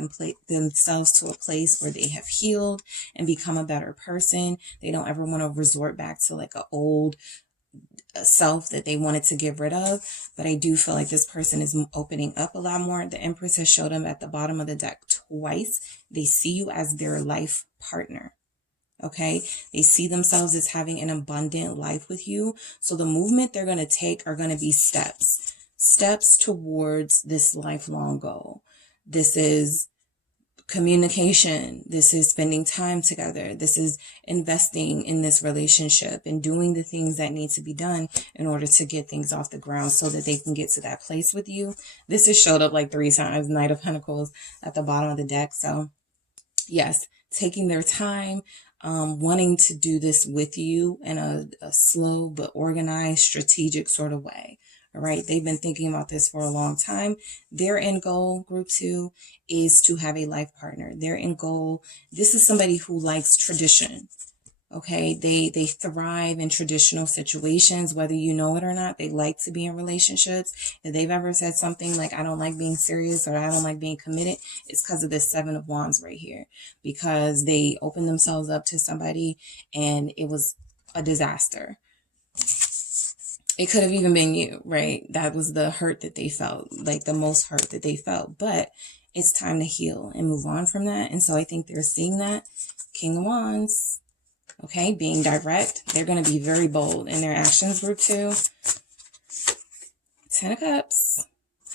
themselves to a place where they have healed and become a better person. They don't ever want to resort back to like an old self that they wanted to get rid of. But I do feel like this person is opening up a lot more. The Empress has showed them at the bottom of the deck twice. They see you as their life partner. Okay, they see themselves as having an abundant life with you. So the movement they're going to take are going to be steps towards this lifelong goal. This is communication. This is spending time together. This is investing in this relationship and doing the things that need to be done in order to get things off the ground so that they can get to that place with you. This has showed up like 3 times, Knight of Pentacles at the bottom of the deck. So yes, taking their time, wanting to do this with you in a slow but organized, strategic sort of way. All right, they've been thinking about this for a long time. Their end goal, group 2, is to have a life partner. Their end goal, this is somebody who likes tradition. Okay, they thrive in traditional situations, whether you know it or not. They like to be in relationships. If they've ever said something like, I don't like being serious or I don't like being committed, it's because of this Seven of Wands right here. Because they opened themselves up to somebody and it was a disaster. It could have even been you, right? That was the hurt that they felt, like the most hurt that they felt. But it's time to heal and move on from that. And so I think they're seeing that. King of Wands, okay, being direct. They're going to be very bold in their actions, group 2. 10 of Cups,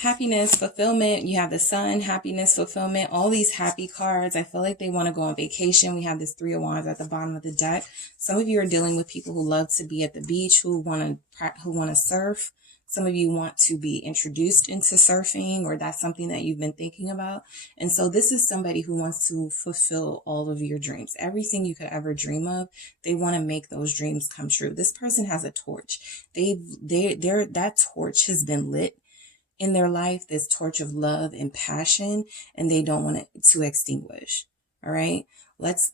happiness, fulfillment. You have the Sun, happiness, fulfillment, all these happy cards. I feel like they want to go on vacation. We have this 3 of Wands at the bottom of the deck. Some of you are dealing with people who love to be at the beach, who want to surf. Some of you want to be introduced into surfing, or that's something that you've been thinking about. And so this is somebody who wants to fulfill all of your dreams. Everything you could ever dream of, they want to make those dreams come true. This person has a torch. That torch has been lit in their life, this torch of love and passion, and they don't want it to extinguish. All right, let's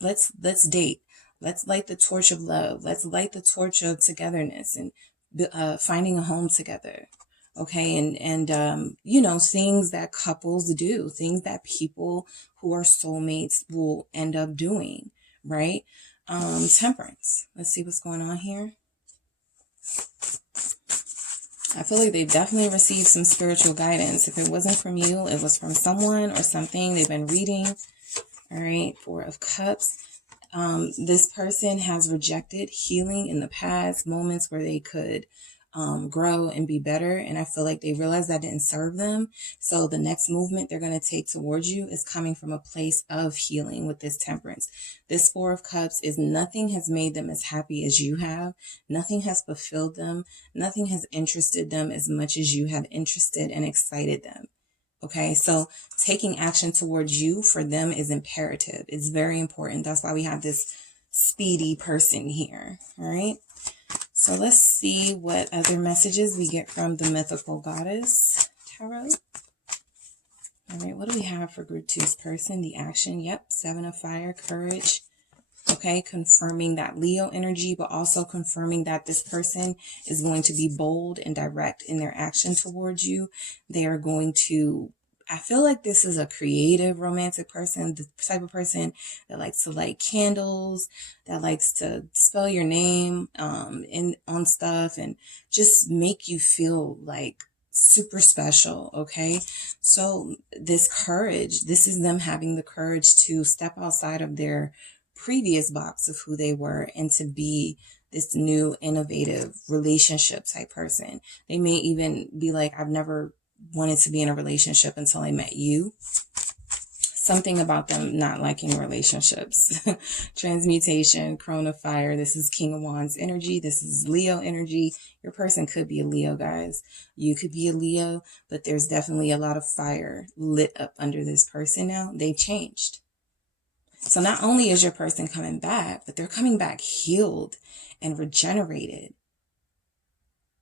date. Let's light the torch of love. Let's light the torch of togetherness and finding a home together. Okay, and you know, things that couples do, things that people who are soulmates will end up doing, right? Temperance. Let's see what's going on here. I feel like they've definitely received some spiritual guidance. If it wasn't from you, it was from someone or something they've been reading. All right, Four of Cups. This person has rejected healing in the past, moments where they could grow and be better. And I feel like they realized that didn't serve them. So the next movement they're going to take towards you is coming from a place of healing with this Temperance. This Four of Cups is nothing has made them as happy as you have. Nothing has fulfilled them. Nothing has interested them as much as you have interested and excited them. Okay, so taking action towards you for them is imperative. It's very important. That's why we have this speedy person here. All right. So let's see what other messages we get from the Mythical Goddess Tarot. All right, what do we have for Group 2's person? The action. Yep, Seven of Fire, courage. Okay, confirming that Leo energy, but also confirming that this person is going to be bold and direct in their action towards you. They are going to, I feel like this is a creative, romantic person, the type of person that likes to light candles, that likes to spell your name on stuff and just make you feel like super special. Okay, so this courage, this is them having the courage to step outside of their previous box of who they were and to be this new innovative relationship type person. They may even be like, I've never wanted to be in a relationship until I met you. Something about them not liking relationships. Transmutation, Crown of Fire. This is King of Wands energy. This is Leo energy. Your person could be a Leo, guys. You could be a Leo, but there's definitely a lot of fire lit up under this person now. They changed. So not only is your person coming back, but they're coming back healed and regenerated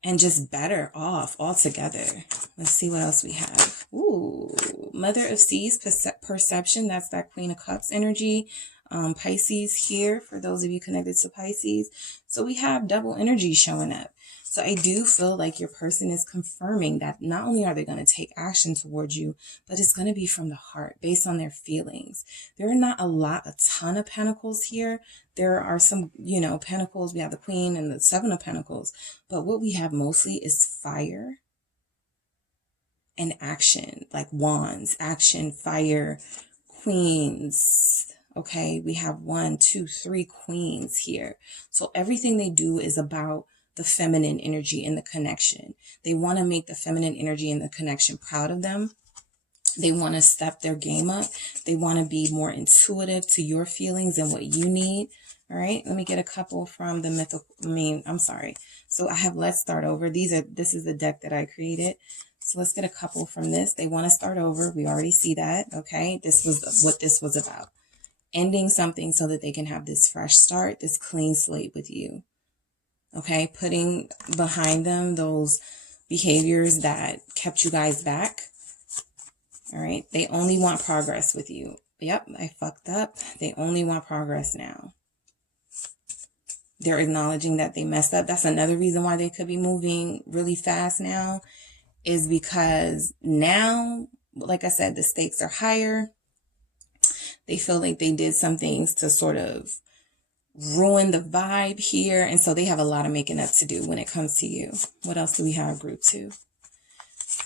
and just better off altogether. Let's see what else we have. Ooh, Mother of Seas, perception. That's that Queen of Cups energy. Pisces here for those of you connected to Pisces. So we have double energy showing up. So I do feel like your person is confirming that not only are they going to take action towards you, but it's going to be from the heart based on their feelings. There are not a ton of pentacles here. There are some, you know, pentacles. We have the Queen and the Seven of Pentacles. But what we have mostly is fire and action, like wands, action, fire, queens. Okay, we have 1, 2, 3 queens here. So everything they do is about the feminine energy and the connection. They want to make the feminine energy and the connection proud of them. They want to step their game up. They want to be more intuitive to your feelings and what you need. All right, let me get a couple from the So I have Let's Start Over. This is the deck that I created. So let's get a couple from this. They want to start over. We already see that. Okay, this was what this was about. Ending something so that they can have this fresh start, this clean slate with you. Okay, putting behind them those behaviors that kept you guys back. All right, they only want progress with you. Yep, I fucked up. They only want progress now. They're acknowledging that they messed up. That's another reason why they could be moving really fast now, is because now, like I said, the stakes are higher. They feel like they did some things to sort of ruin the vibe here. And so they have a lot of making up to do when it comes to you. What else do we have, Group 2?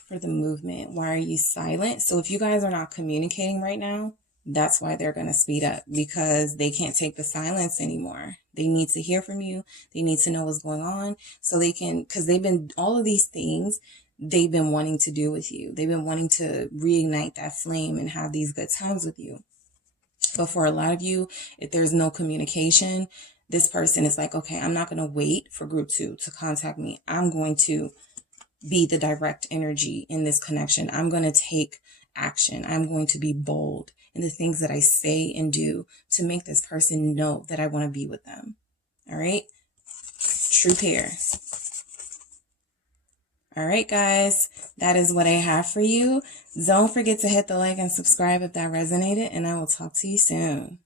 For the movement, why are you silent? So if you guys are not communicating right now, that's why they're going to speed up, because they can't take the silence anymore. They need to hear from you. They need to know what's going on so they can, because they've been, all of these things they've been wanting to do with you. They've been wanting to reignite that flame and have these good times with you. But for a lot of you, if there's no communication, this person is like, okay, I'm not going to wait for Group 2 to contact me. I'm going to be the direct energy in this connection. I'm going to take action. I'm going to be bold in the things that I say and do to make this person know that I want to be with them. All right. True pair. All right, guys, that is what I have for you. Don't forget to hit the like and subscribe if that resonated, and I will talk to you soon.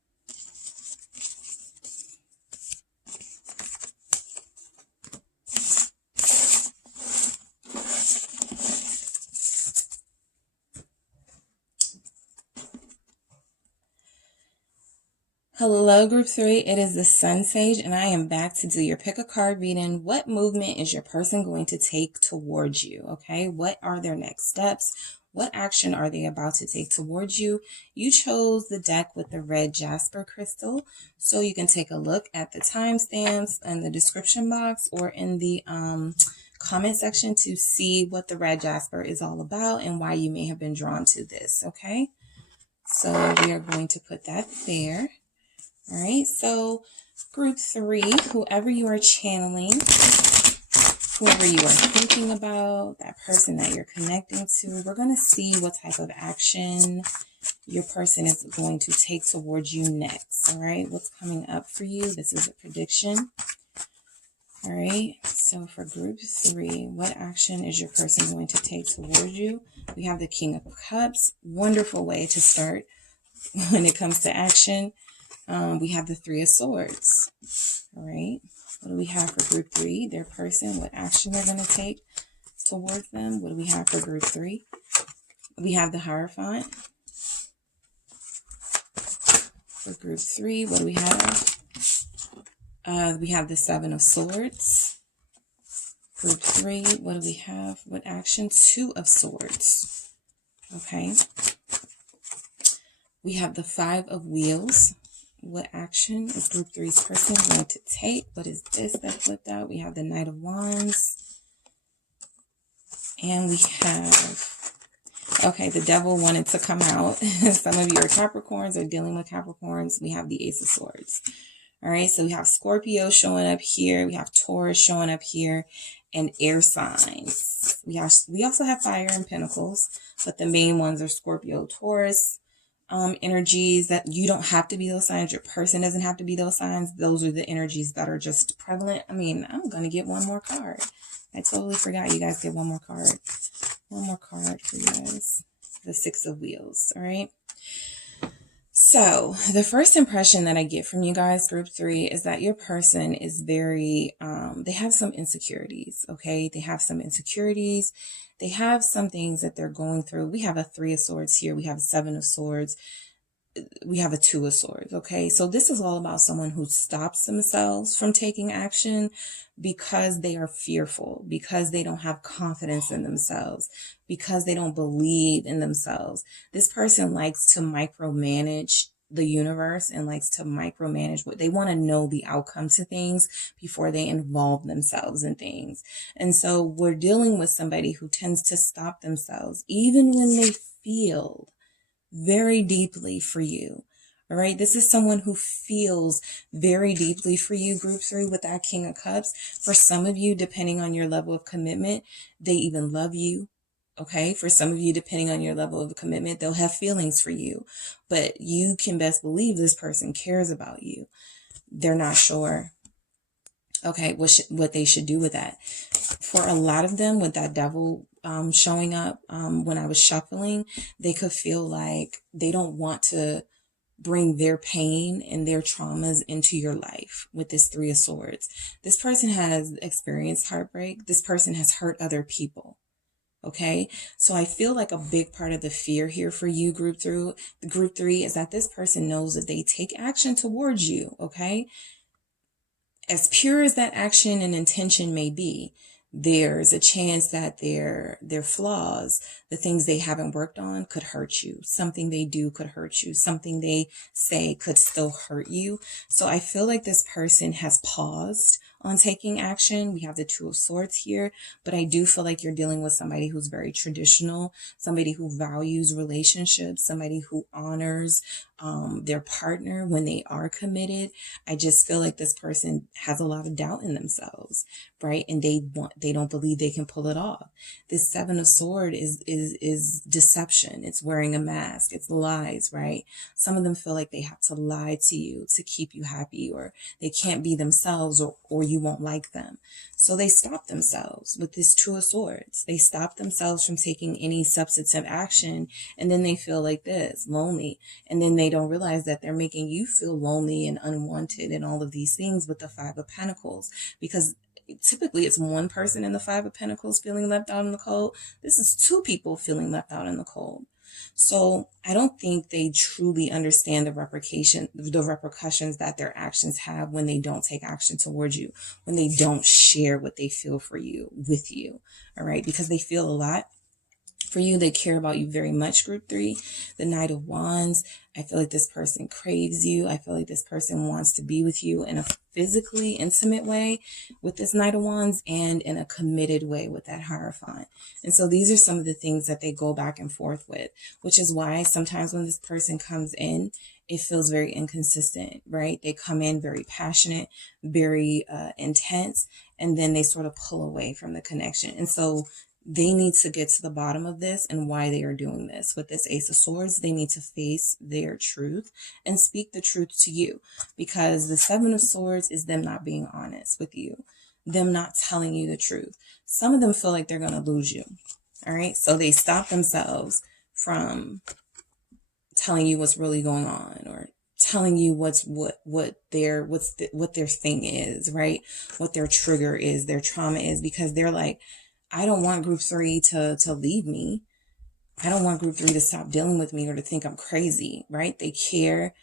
Hello, Group 3. It is the Sun Sage, and I am back to do your pick a card reading. What movement is your person going to take towards you? Okay, what are their next steps? What action are they about to take towards you? You chose the deck with the red jasper crystal, so you can take a look at the timestamps in the description box or in the comment section to see what the red jasper is all about and why you may have been drawn to this. Okay, so we are going to put that there. All right, so Group 3, whoever you are channeling, whoever you are thinking about, that person that you're connecting to, we're going to see what type of action your person is going to take towards you next. All right, what's coming up for you? This is a prediction. All right, so for Group 3, what action is your person going to take towards you? We have the King of Cups. Wonderful way to start when it comes to action. We have the Three of Swords. All right. What do we have for Group 3? Their person, what action they're going to take towards them. What do we have for Group 3? We have the Hierophant. For Group 3, what do we have? We have the Seven of Swords. Group 3, what do we have? What action? Two of Swords. Okay. We have the Five of Wheels. What action is Group 3's person going to take? What is this that flipped out? We have the Knight of Wands. And we have, okay, the Devil wanted to come out. Some of you are Capricorns or dealing with Capricorns. We have the Ace of Swords. All right, so we have Scorpio showing up here. We have Taurus showing up here, and air signs. We also have Fire and Pentacles, but the main ones are Scorpio, Taurus, energies that you don't have to be those signs. Your person doesn't have to be those signs. Those are the energies that are just prevalent. I mean, I'm going to get one more card. I totally forgot you guys get one more card. One more card for you guys. The Six of Wheels. All right. So the first impression that I get from you guys, Group 3, is that your person is very, they have some insecurities. Okay. They have some insecurities. They have some things that they're going through. We have a Three of Swords here. We have a Seven of Swords. We have a Two of Swords. Okay. So this is all about someone who stops themselves from taking action because they are fearful, because they don't have confidence in themselves, because they don't believe in themselves. This person likes to micromanage the universe and likes to micromanage what they want to know the outcome to things before they involve themselves in things. And so we're dealing with somebody who tends to stop themselves even when they feel very deeply for you. All right. This is someone who feels very deeply for you, Group 3, with that King of Cups. For some of you, depending on your level of commitment, they even love you. Okay. For some of you, depending on your level of commitment, they'll have feelings for you, but you can best believe this person cares about you. They're not sure. Okay. What they should do with that. For a lot of them, with that Devil showing up, when I was shuffling, they could feel like they don't want to bring their pain and their traumas into your life with this Three of Swords. This person has experienced heartbreak. This person has hurt other people. Okay. So I feel like a big part of the fear here for you, Group 3, is that this person knows that they take action towards you. Okay. As pure as that action and intention may be, there's a chance that their flaws, the things they haven't worked on, could hurt you. Something they do could hurt you. Something they say could still hurt you. So I feel like this person has paused on taking action. We have the Two of Swords here, but I do feel like you're dealing with somebody who's very traditional, somebody who values relationships, somebody who honors their partner when they are committed. I just feel like this person has a lot of doubt in themselves, right? And they don't believe they can pull it off. This Seven of Swords is deception. It's wearing a mask. It's lies, right? Some of them feel like they have to lie to you to keep you happy, or they can't be themselves, or you won't like them. So they stop themselves with this Two of Swords. They stop themselves from taking any substantive action, and then they feel like this, lonely. And then they don't realize that they're making you feel lonely and unwanted and all of these things with the Five of Pentacles, because typically it's one person in the Five of Pentacles feeling left out in the cold. This is two people feeling left out in the cold. So I don't think they truly understand the repercussions that their actions have when they don't take action towards you, when they don't share what they feel for you with you. All right. Because they feel a lot for you. They care about you very much. Group 3, the Knight of Wands. I feel like this person craves you. I feel like this person wants to be with you in a physically intimate way with this Knight of Wands, and in a committed way with that Hierophant. And so these are some of the things that they go back and forth with, which is why sometimes when this person comes in, it feels very inconsistent, right? They come in very passionate, very intense, and then they sort of pull away from the connection. And so they need to get to the bottom of this and why they are doing this. With this Ace of Swords, they need to face their truth and speak the truth to you, because the Seven of Swords is them not being honest with you, them not telling you the truth. Some of them feel like they're going to lose you. All right. So they stop themselves from telling you what's really going on, or telling you what their thing is, right? What their trigger is, their trauma is, because they're like, I don't want group 3 to leave me. I don't want group 3 to stop dealing with me or to think I'm crazy, right? They care.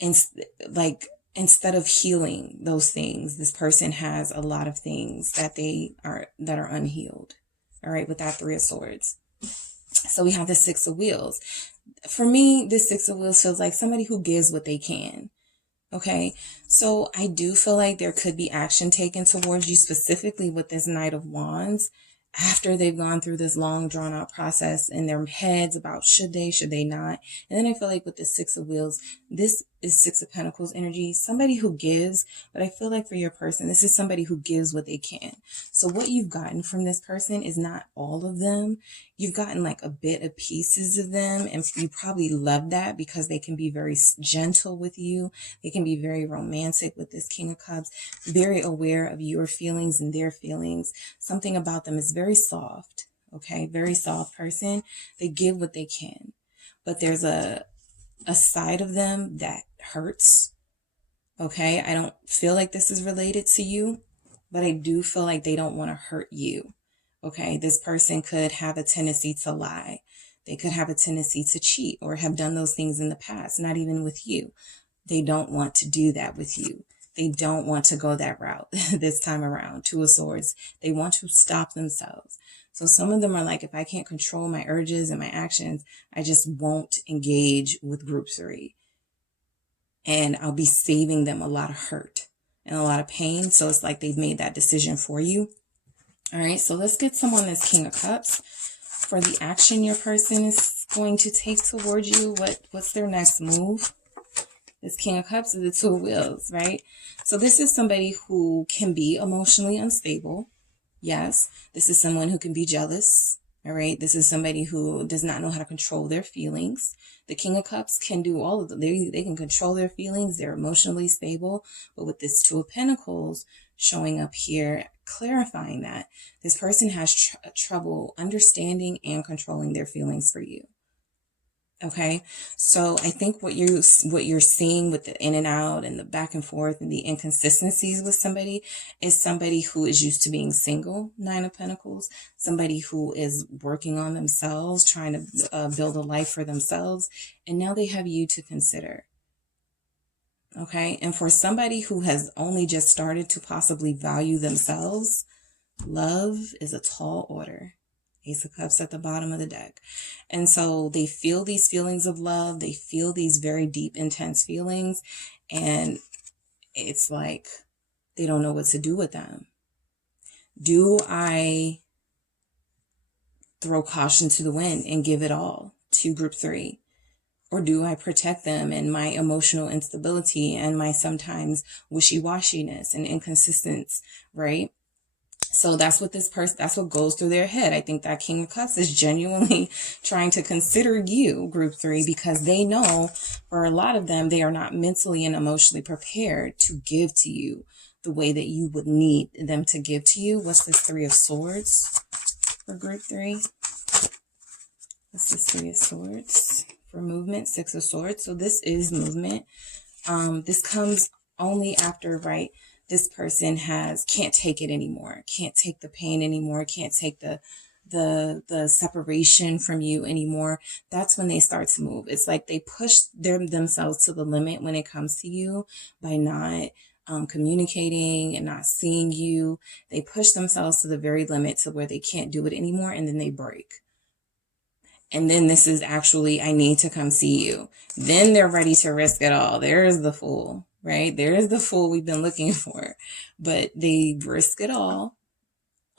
And like, instead of healing those things, this person has a lot of things that are unhealed. All right. With that Three of Swords. So we have the Six of Wheels. For me, this Six of Wheels feels like somebody who gives what they can. Okay, so I do feel like there could be action taken towards you, specifically with this Knight of Wands, after they've gone through this long drawn out process in their heads about should they not. And then I feel like with the Six of Wheels, this is Six of Pentacles energy, somebody who gives, but I feel like for your person, this is somebody who gives what they can. So what you've gotten from this person is not all of them. You've gotten like a bit of pieces of them, and you probably love that because they can be very gentle with you. They can be very romantic with this King of Cups, very aware of your feelings and their feelings. Something about them is very soft. Okay, very soft person. They give what they can, but there's a side of them that hurts. Okay, I don't feel like this is related to you, but I do feel like they don't want to hurt you. Okay, this person could have a tendency to lie. They could have a tendency to cheat or have done those things in the past, not even with you. They don't want to do that with you. They don't want to go that route this time around. Two of Swords. They want to stop themselves. So some of them are like, if I can't control my urges and my actions, I just won't engage with group 3. And I'll be saving them a lot of hurt and a lot of pain. So it's like they've made that decision for you. All right, so let's get someone that's King of Cups. For the action your person is going to take towards you, what's their next move? This King of Cups is the Two of Wheels, right? So this is somebody who can be emotionally unstable. Yes, this is someone who can be jealous. All right, this is somebody who does not know how to control their feelings. The King of Cups can do all of them. They can control their feelings. They're emotionally stable. But with this Two of Pentacles showing up here, clarifying that this person has trouble understanding and controlling their feelings for you. Okay, so I think what you're seeing with the in and out and the back and forth and the inconsistencies with somebody is somebody who is used to being single, Nine of Pentacles, somebody who is working on themselves, trying to build a life for themselves, and now they have you to consider. Okay, and for somebody who has only just started to possibly value themselves, love is a tall order. Ace of Cups at the bottom of the deck. And so they feel these feelings of love. They feel these very deep, intense feelings. And it's like They don't know what to do with them. Do I throw caution to the wind and give it all to group 3? Or do I protect them and my emotional instability and my sometimes wishy-washiness and inconsistency, right? So that's what that's what goes through their head. I think that King of Cups is genuinely trying to consider you, group 3, because they know for a lot of them, they are not mentally and emotionally prepared to give to you the way that you would need them to give to you. What's this 3 of Swords for group 3? What's this 3 of Swords for movement? 6 of Swords. So this is movement. This comes only after, right? This person can't take it anymore, can't take the pain anymore, can't take the separation from you anymore. That's when they start to move. It's like they push themselves to the limit when it comes to you by not communicating and not seeing you. They push themselves to the very limit to where they can't do it anymore, and then they break. And then this is actually, I need to come see you. Then they're ready to risk it all. There's the Fool, right? There is the Fool we've been looking for. But they risk it all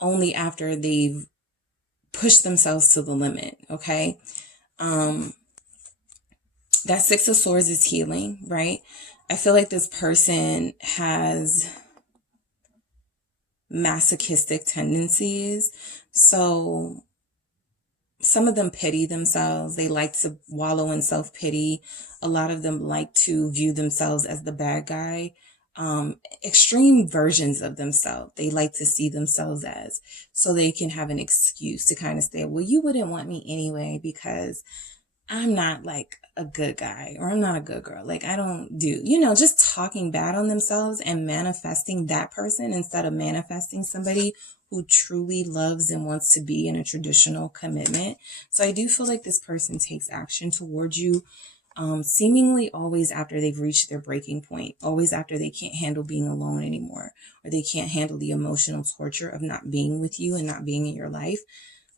only after they've pushed themselves to the limit, okay? That 6 of Swords is healing, right? I feel like this person has masochistic tendencies. So some of them pity themselves. They like to wallow in self-pity. A lot of them like to view themselves as the bad guy. Extreme versions of themselves they like to see themselves as, so they can have an excuse to kind of say, well, you wouldn't want me anyway because I'm not like a good guy, or I'm not a good girl. Like I don't do, just talking bad on themselves and manifesting that person instead of manifesting somebody who truly loves and wants to be in a traditional commitment. So I do feel like this person takes action towards you, seemingly always after they've reached their breaking point, always after they can't handle being alone anymore, or they can't handle the emotional torture of not being with you and not being in your life.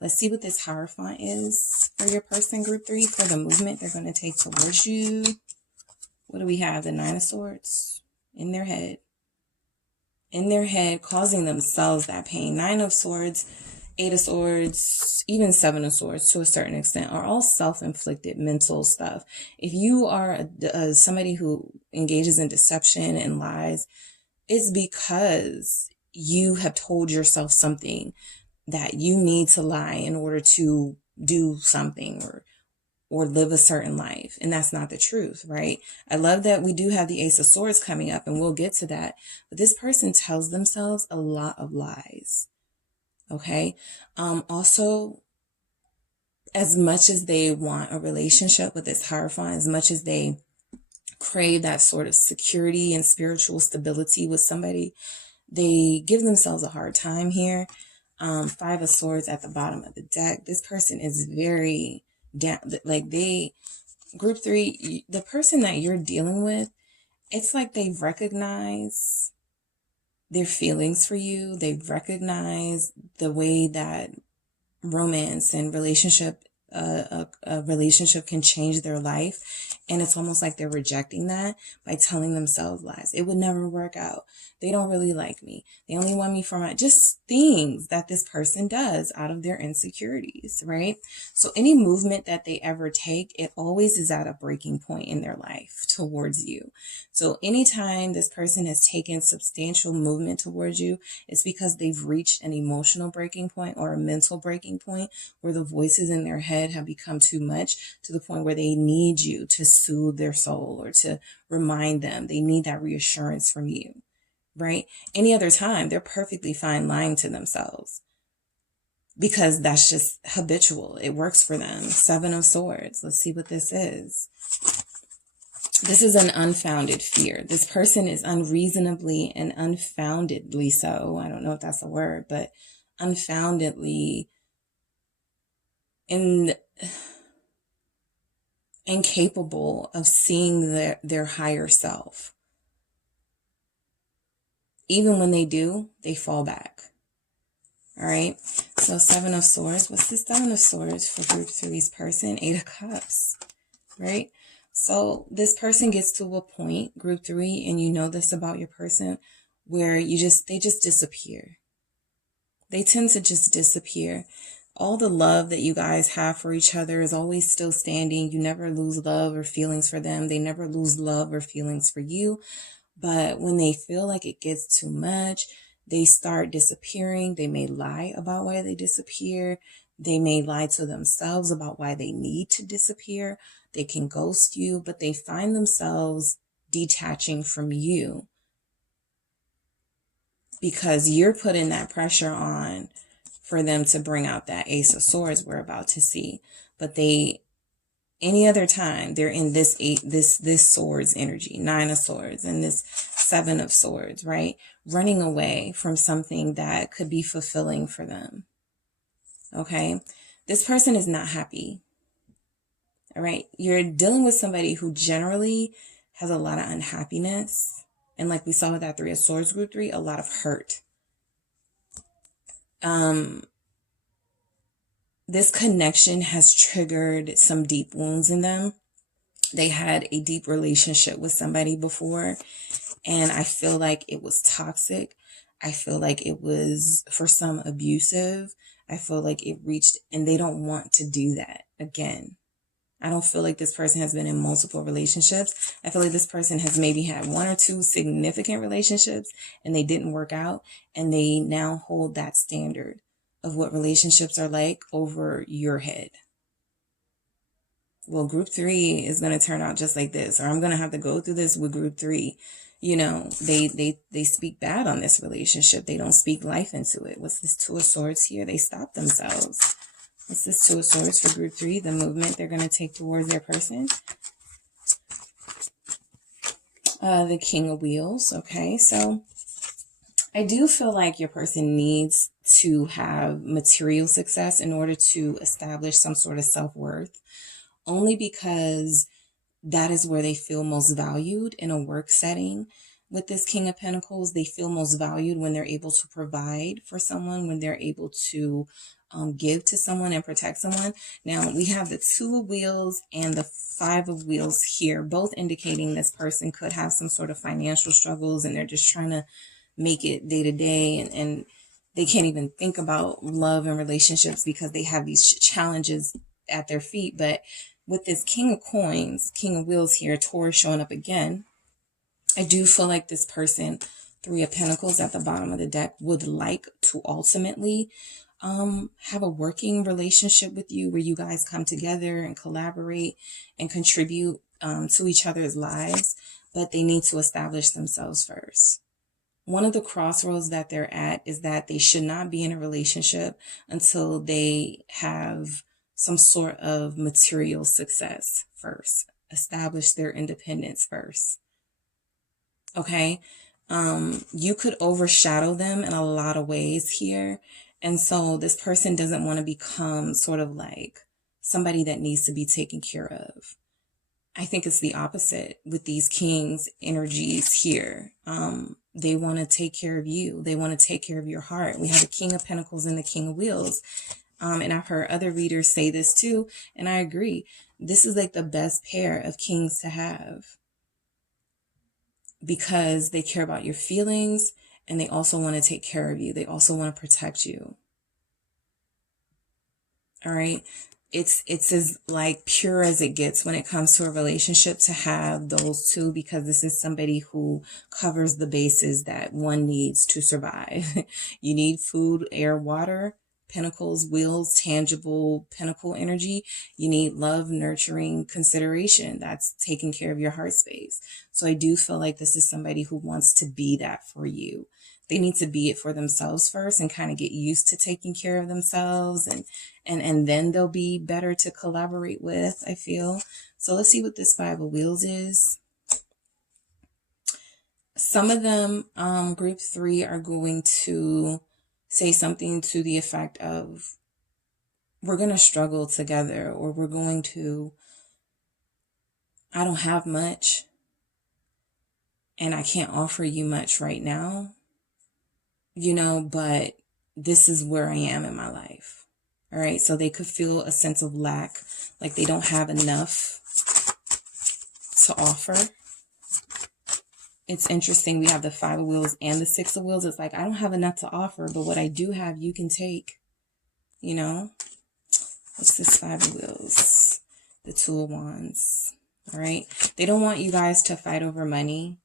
Let's see what this Hierophant is for your person, group 3, for the movement they're going to take towards you. What do we have? The 9 of Swords in their head. In their head, causing themselves that pain. 9 of Swords, 8 of Swords, even 7 of Swords to a certain extent are all self-inflicted mental stuff. If you are somebody who engages in deception and lies, it's because you have told yourself something that you need to lie in order to do something or live a certain life. And that's not the truth, right? I love that we do have the Ace of Swords coming up, and we'll get to that. But this person tells themselves a lot of lies. Okay. Also, as much as they want a relationship with this Hierophant, as much as they crave that sort of security and spiritual stability with somebody, they give themselves a hard time here. 5 of Swords at the bottom of the deck. This person is very down, like group 3, the person that you're dealing with, it's like they've recognized their feelings for you. They've recognized the way that romance and a relationship can change their life. And it's almost like they're rejecting that by telling themselves lies. It would never work out. They don't really like me. They only want me for just things that this person does out of their insecurities, right? So any movement that they ever take, it always is at a breaking point in their life towards you. So anytime this person has taken substantial movement towards you, it's because they've reached an emotional breaking point or a mental breaking point where the voices in their head have become too much, to the point where they need you to soothe their soul or to remind them. They need that reassurance from you, right? Any other time, they're perfectly fine lying to themselves because that's just habitual. It works for them. 7 of Swords. Let's see what this is. This is an unfounded fear. This person is unreasonably and unfoundedly so. I don't know if that's a word, but unfoundedly incapable of seeing their higher self. Even when they do, they fall back. All right. So 7 of Swords. What's the 7 of Swords for group 3's person? 8 of Cups. Right. So this person gets to a point, group 3, and you know this about your person, where they just disappear. They tend to just disappear. All the love that you guys have for each other is always still standing. You never lose love or feelings for them. They never lose love or feelings for you. But when they feel like it gets too much, they start disappearing. They may lie about why they disappear. They may lie to themselves about why they need to disappear. They can ghost you, but they find themselves detaching from you because you're putting that pressure on for them to bring out that Ace of Swords we're about to see. But any other time, they're in this Swords energy, 9 of Swords, and this 7 of Swords, right? Running away from something that could be fulfilling for them. Okay? This person is not happy. All right? You're dealing with somebody who generally has a lot of unhappiness. And like we saw with that 3 of Swords, group 3, a lot of hurt. This connection has triggered some deep wounds in them. They had a deep relationship with somebody before, and I feel like it was toxic. I feel like it was, for some, abusive. I feel like it reached, and they don't want to do that again. I don't feel like this person has been in multiple relationships. I feel like this person has maybe had 1 or 2 significant relationships and they didn't work out, and they now hold that standard of what relationships are like over your head. Well, group 3 is going to turn out just like this, or I'm going to have to go through this with group 3. You know, they speak bad on this relationship. They don't speak life into it. What's this 2 of Swords here? They stop themselves. What's this 2 of Swords for group 3? The movement they're going to take towards their person. The King of Wheels. Okay, so I do feel like your person needs to have material success in order to establish some sort of self-worth, only because that is where they feel most valued in a work setting. With this King of Pentacles, they feel most valued when they're able to provide for someone, when they're able to give to someone and protect someone. Now, we have the 2 of Wheels and the 5 of Wheels here, both indicating this person could have some sort of financial struggles and they're just trying to make it day to day, and they can't even think about love and relationships because they have these challenges at their feet. But with this King of Coins, King of Wheels here, Taurus showing up again, I do feel like this person, 3 of Pentacles at the bottom of the deck, would like to ultimately have a working relationship with you where you guys come together and collaborate and contribute to each other's lives, but they need to establish themselves first. One of the crossroads that they're at is that they should not be in a relationship until they have some sort of material success first, establish their independence first. Okay? You could overshadow them in a lot of ways here. And so this person doesn't want to become sort of like somebody that needs to be taken care of. I think it's the opposite with these Kings energies here. They want to take care of you. They want to take care of your heart. We have the King of Pentacles and the King of Wheels. And I've heard other readers say this too, and I agree. This is like the best pair of kings to have because they care about your feelings and they also want to take care of you. They also want to protect you. All right. It's as like pure as it gets when it comes to a relationship to have those two, because this is somebody who covers the bases that one needs to survive. You need food, air, water. Pentacles, Wheels, tangible Pentacle energy. You need love, nurturing, consideration. That's taking care of your heart space. So I do feel like this is somebody who wants to be that for you. They need to be it for themselves first and kind of get used to taking care of themselves, and then they'll be better to collaborate with, I feel. So let's see what this 5 of Wheels is. Some of them, group 3, are going to say something to the effect of, we're going to struggle together, or we're going to, I don't have much and I can't offer you much right now, you know, but this is where I am in my life. All right. So they could feel a sense of lack, like they don't have enough to offer. It's interesting. We have the 5 of Wheels and the 6 of Wheels. It's like, I don't have enough to offer, but what I do have, you can take, you know? What's this 5 of Wheels? The 2 of Wands. All right. They don't want you guys to fight over money.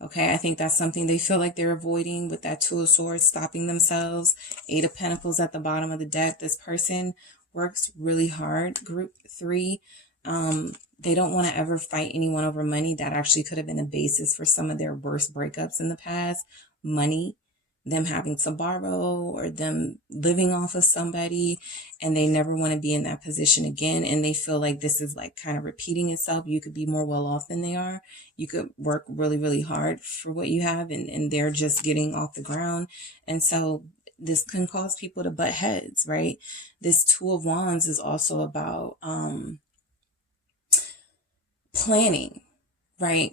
Okay. I think that's something they feel like they're avoiding with that 2 of Swords, stopping themselves. 8 of Pentacles at the bottom of the deck. This person works really hard. Group 3. They don't want to ever fight anyone over money. That actually could have been a basis for some of their worst breakups in the past. Money, them having to borrow or them living off of somebody, and they never want to be in that position again. And they feel like this is like kind of repeating itself. You could be more well off than they are. You could work really, really hard for what you have, and they're just getting off the ground. And so this can cause people to butt heads, right? This 2 of Wands is also about, planning, right?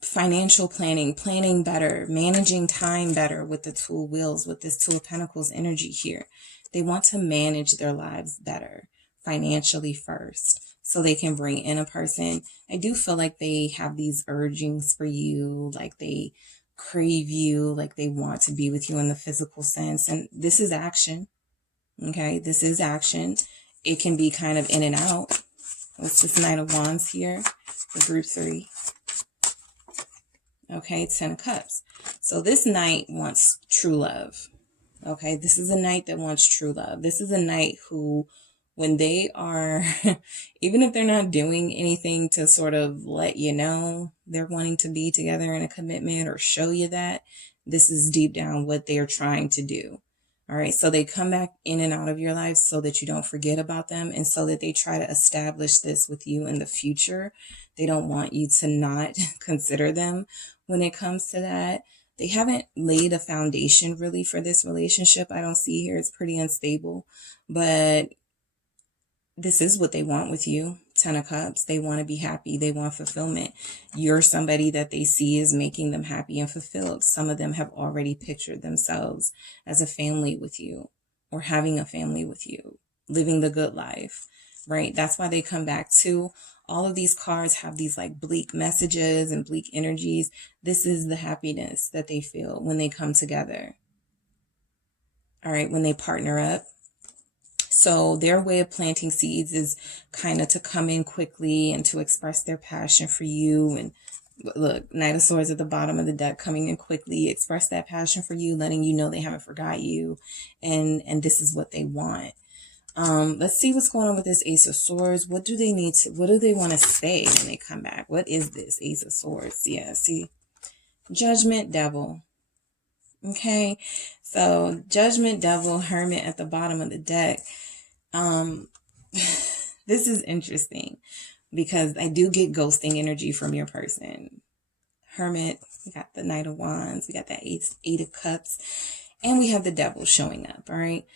Financial planning, planning better, managing time better with the 2 of Wheels, with this 2 of Pentacles energy here. They want to manage their lives better financially first so they can bring in a person. I do feel like they have these urgings for you, like they crave you, like they want to be with you in the physical sense. And this is action. Okay, this is action. It can be kind of in and out. What's this Knight of Wands here for group 3? Okay, 10 of Cups. So this knight wants true love. Okay, this is a knight that wants true love. This is a knight who, when they are, even if they're not doing anything to sort of let you know they're wanting to be together in a commitment or show you that, this is deep down what they're trying to do. All right, so they come back in and out of your life so that you don't forget about them, and so that they try to establish this with you in the future. They don't want you to not consider them when it comes to that. They haven't laid a foundation really for this relationship. I don't see here. It's pretty unstable, but this is what they want with you. 10 of Cups. They want to be happy. They want fulfillment. You're somebody that they see is making them happy and fulfilled. Some of them have already pictured themselves as a family with you, or having a family with you, living the good life, right? That's why they come back to all of these cards have these like bleak messages and bleak energies. This is the happiness that they feel when they come together. All right. When they partner up. So their way of planting seeds is kind of to come in quickly and to express their passion for you. And look, Knight of Swords at the bottom of the deck, coming in quickly, express that passion for you, letting you know they haven't forgot you. And this is what they want. Let's see what's going on with this Ace of Swords. What do they need to, what do they want to say when they come back? What is this Ace of Swords? Yeah, see, Judgment, Devil. Okay, so Judgment, Devil, Hermit at the bottom of the deck. This is interesting because I do get ghosting energy from your person. Hermit, we got the Knight of Wands, we got that Eight of Cups, and we have the Devil showing up, all right?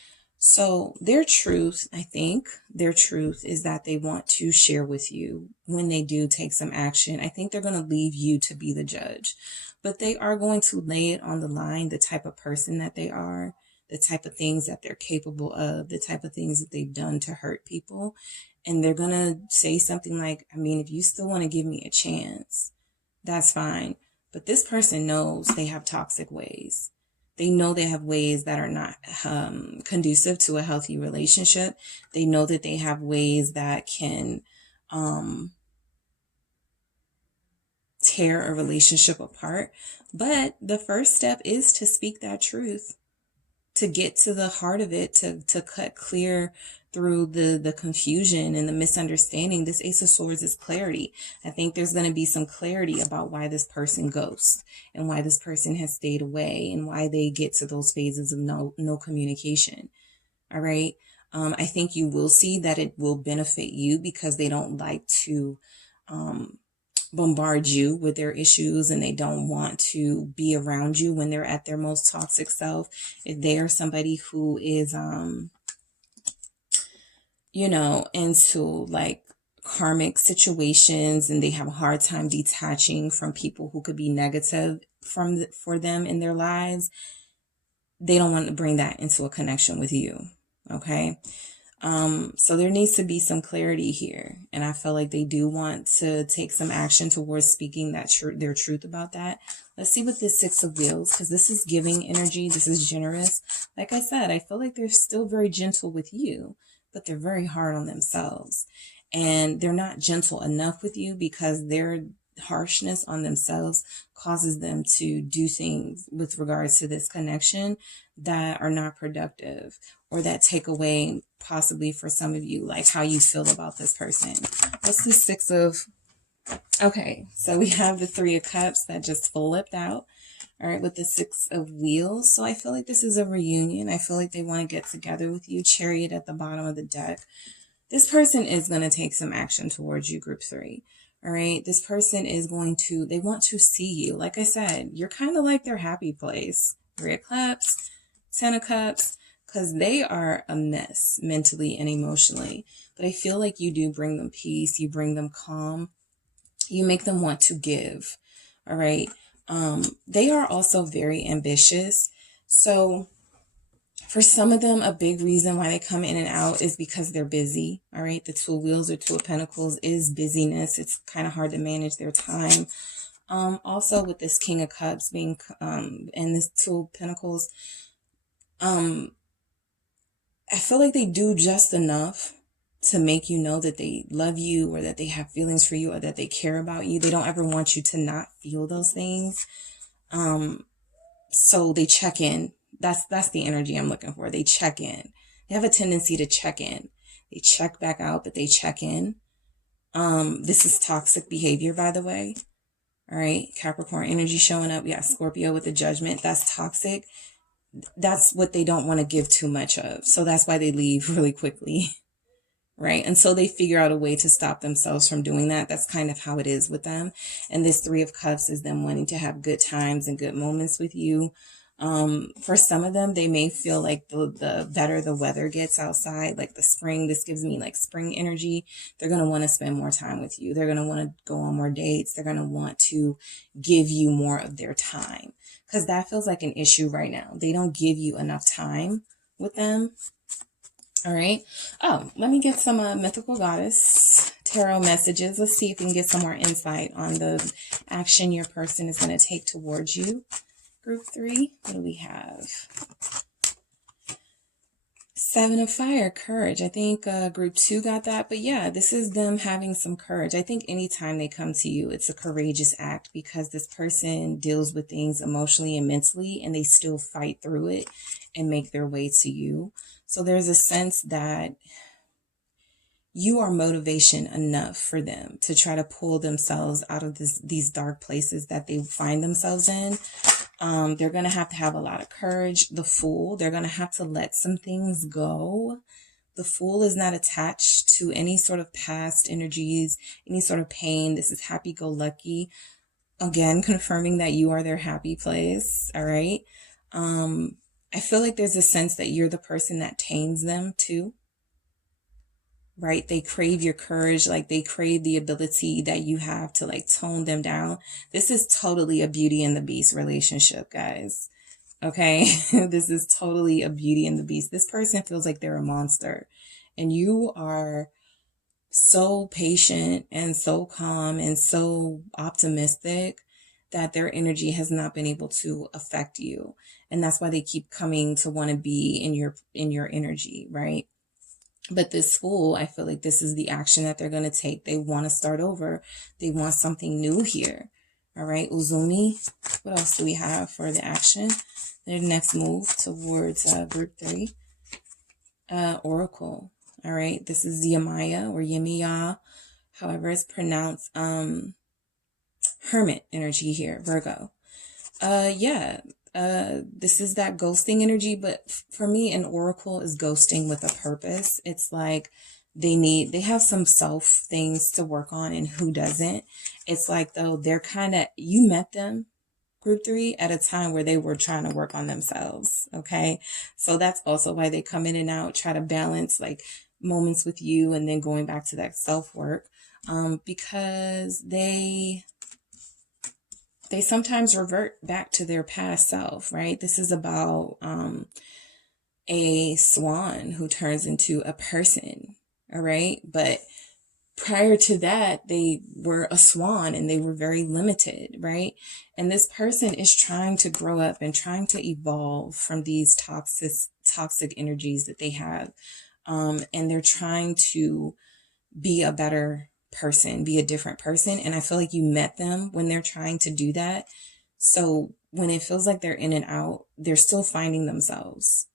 So their truth, I think, their truth is that they want to share with you when they do take some action. I think they're going to leave you to be the judge, but they are going to lay it on the line, the type of person that they are, the type of things that they're capable of, the type of things that they've done to hurt people. And they're going to say something like, I mean, if you still want to give me a chance, that's fine. But this person knows they have toxic ways. They know they have ways that are not conducive to a healthy relationship. They know that they have ways that can tear a relationship apart. But the first step is to speak that truth, to get to the heart of it, to cut clear through the confusion and the misunderstanding. This Ace of Swords is clarity. I think there's going to be some clarity about why this person ghosts and why this person has stayed away and why they get to those phases of no communication. All right. I think you will see that it will benefit you because they don't like to bombard you with their issues, and they don't want to be around you when they're at their most toxic self. If they are somebody who is, into like karmic situations and they have a hard time detaching from people who could be negative for them in their lives, they don't want to bring that into a connection with you. Okay. So there needs to be some clarity here. And I feel like they do want to take some action towards speaking their truth about that. Let's see what this Six of Wheels, because this is giving energy. This is generous. Like I said, I feel like they're still very gentle with you, but they're very hard on themselves. And they're not gentle enough with you because their harshness on themselves causes them to do things with regards to this connection that are not productive, or that take away possibly for some of you, like how you feel about this person. What's the Six of... Okay, so we have the Three of Cups that just flipped out. All right, with the Six of Wheels. So I feel like this is a reunion. I feel like they want to get together with you. Chariot at the bottom of the deck. This person is going to take some action towards you, group 3. All right, this person is going to, they want to see you. Like I said, you're kind of like their happy place. 3 of Cups, 10 of Cups, because they are a mess mentally and emotionally. But I feel like you do bring them peace. You bring them calm. You make them want to give. All right. They are also very ambitious. So for some of them, a big reason why they come in and out is because they're busy. All right. The Two of Wheels or Two of Pentacles is busyness. It's kind of hard to manage their time. Also with this King of Cups being, and this Two of Pentacles, I feel like they do just enough to make you know that they love you, or that they have feelings for you, or that they care about you. They don't ever want you to not feel those things. So they check in. That's the energy I'm looking for. They check in. They have a tendency to check in. They check back out, but they check in. This is toxic behavior, by the way. All right. Capricorn energy showing up. Yeah. Scorpio with the Judgment. That's toxic. That's what they don't want to give too much of. So that's why they leave really quickly. Right? Until they figure out a way to stop themselves from doing that. That's kind of how it is with them. And this Three of Cups is them wanting to have good times and good moments with you. For some of them, they may feel like the better the weather gets outside, like the spring, this gives me like spring energy. They're going to want to spend more time with you. They're going to want to go on more dates. They're going to want to give you more of their time, because that feels like an issue right now. They don't give you enough time with them. All right. Oh, let me get some mythical goddess tarot messages. Let's see if we can get some more insight on the action your person is going to take towards you. Group 3. What do we have? 7 of Fire, courage. I think group 2 got that. But yeah, this is them having some courage. I think anytime they come to you, it's a courageous act, because this person deals with things emotionally and mentally, and they still fight through it and make their way to you. So there's a sense that you are motivation enough for them to try to pull themselves out of these dark places that they find themselves in. They're going to have a lot of courage. The Fool, they're going to have to let some things go. The Fool is not attached to any sort of past energies, any sort of pain. This is happy-go-lucky. Again, confirming that you are their happy place. All right. I feel like there's a sense that you're the person that tames them too, right? They crave your courage. Like they crave the ability that you have to like tone them down. This is totally a Beauty and the Beast relationship, guys. Okay. This is totally a Beauty and the Beast. This person feels like they're a monster, and you are so patient and so calm and so optimistic that their energy has not been able to affect you. And that's why they keep coming to want to be in your energy, right? But this Fool, I feel like this is the action that they're going to take. They want to start over. They want something new here. All right, Uzumi. What else do we have for the action? Their next move towards group 3. Oracle. All right, this is Yemaya or Yemiya, however it's pronounced. Hermit energy here, Virgo. This is that ghosting energy, but for me, an oracle is ghosting with a purpose. It's like they have some self things to work on, and who doesn't? It's like, though, they're you met them, group 3, at a time where they were trying to work on themselves. Okay. So that's also why they come in and out, try to balance like moments with you and then going back to that self work. Because they sometimes revert back to their past self, right? This is about a swan who turns into a person. All right. But prior to that, they were a swan and they were very limited, right? And this person is trying to grow up and trying to evolve from these toxic energies that they have. And they're trying to be a better person, be a different person. And I feel like you met them when they're trying to do that. So when it feels like they're in and out, they're still finding themselves.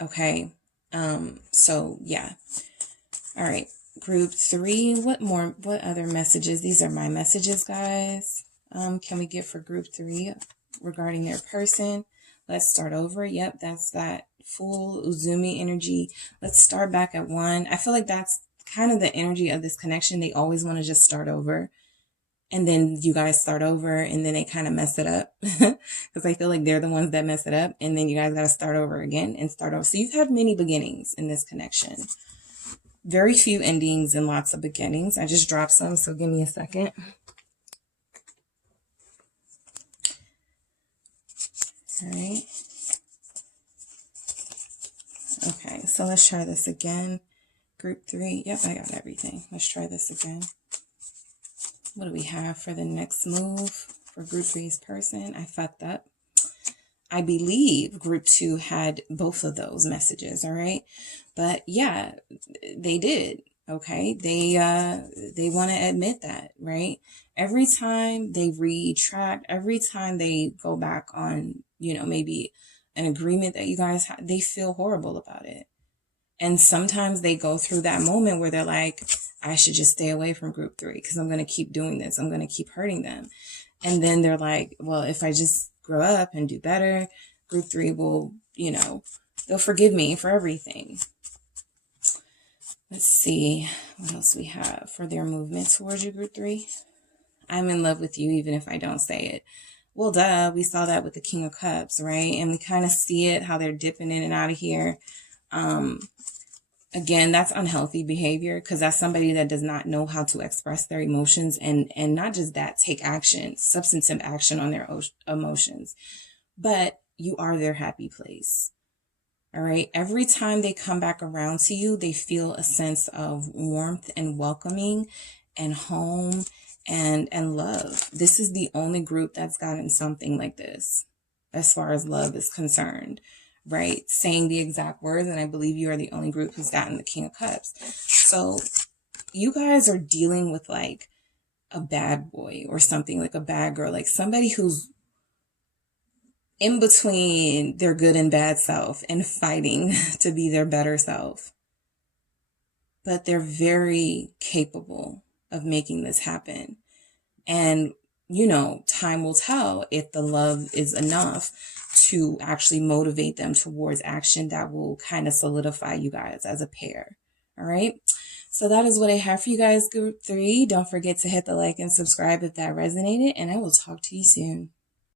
Okay. So yeah. All right. Group 3. What other messages? These are my messages, guys. Can we get for group 3 regarding their person? Let's start over. Yep. That's that full Uzumi energy. Let's start back at 1. I feel like that's kind of the energy of this connection. They always want to just start over. And then you guys start over and then they kind of mess it up because I feel like they're the ones that mess it up. And then you guys got to start over again and start over. So you've had many beginnings in this connection. Very few endings and lots of beginnings. I just dropped some, so give me a second. All right. Okay, so let's try this again. Group 3. Yep, I got everything. Let's try this again. What do we have for the next move for group 3's person? I fucked up. I believe group 2 had both of those messages, all right? But yeah, they did, okay? They want to admit that, right? Every time they retract, every time they go back on, maybe an agreement that you guys had, they feel horrible about it. And sometimes they go through that moment where they're like, I should just stay away from group 3 because I'm going to keep doing this. I'm going to keep hurting them. And then they're like, well, if I just grow up and do better, group 3 will, they'll forgive me for everything. Let's see what else we have for their movement towards you, group 3. I'm in love with you, even if I don't say it. Well, duh, we saw that with the King of Cups, right? And we kind of see it, how they're dipping in and out of here. Again, that's unhealthy behavior because that's somebody that does not know how to express their emotions and not just that, take action, substantive action on their emotions. But you are their happy place. All right. Every time they come back around to you, they feel a sense of warmth and welcoming and home and love. This is the only group that's gotten something like this as far as love is concerned. Right? Saying the exact words. And I believe you are the only group who's gotten the King of Cups. So you guys are dealing with like a bad boy or something, like a bad girl, like somebody who's in between their good and bad self and fighting to be their better self. But they're very capable of making this happen. And, time will tell if the love is enough to actually motivate them towards action that will kind of solidify you guys as a pair. All right. So that is what I have for you guys, group 3. Don't forget to hit the like and subscribe if that resonated, and I will talk to you soon.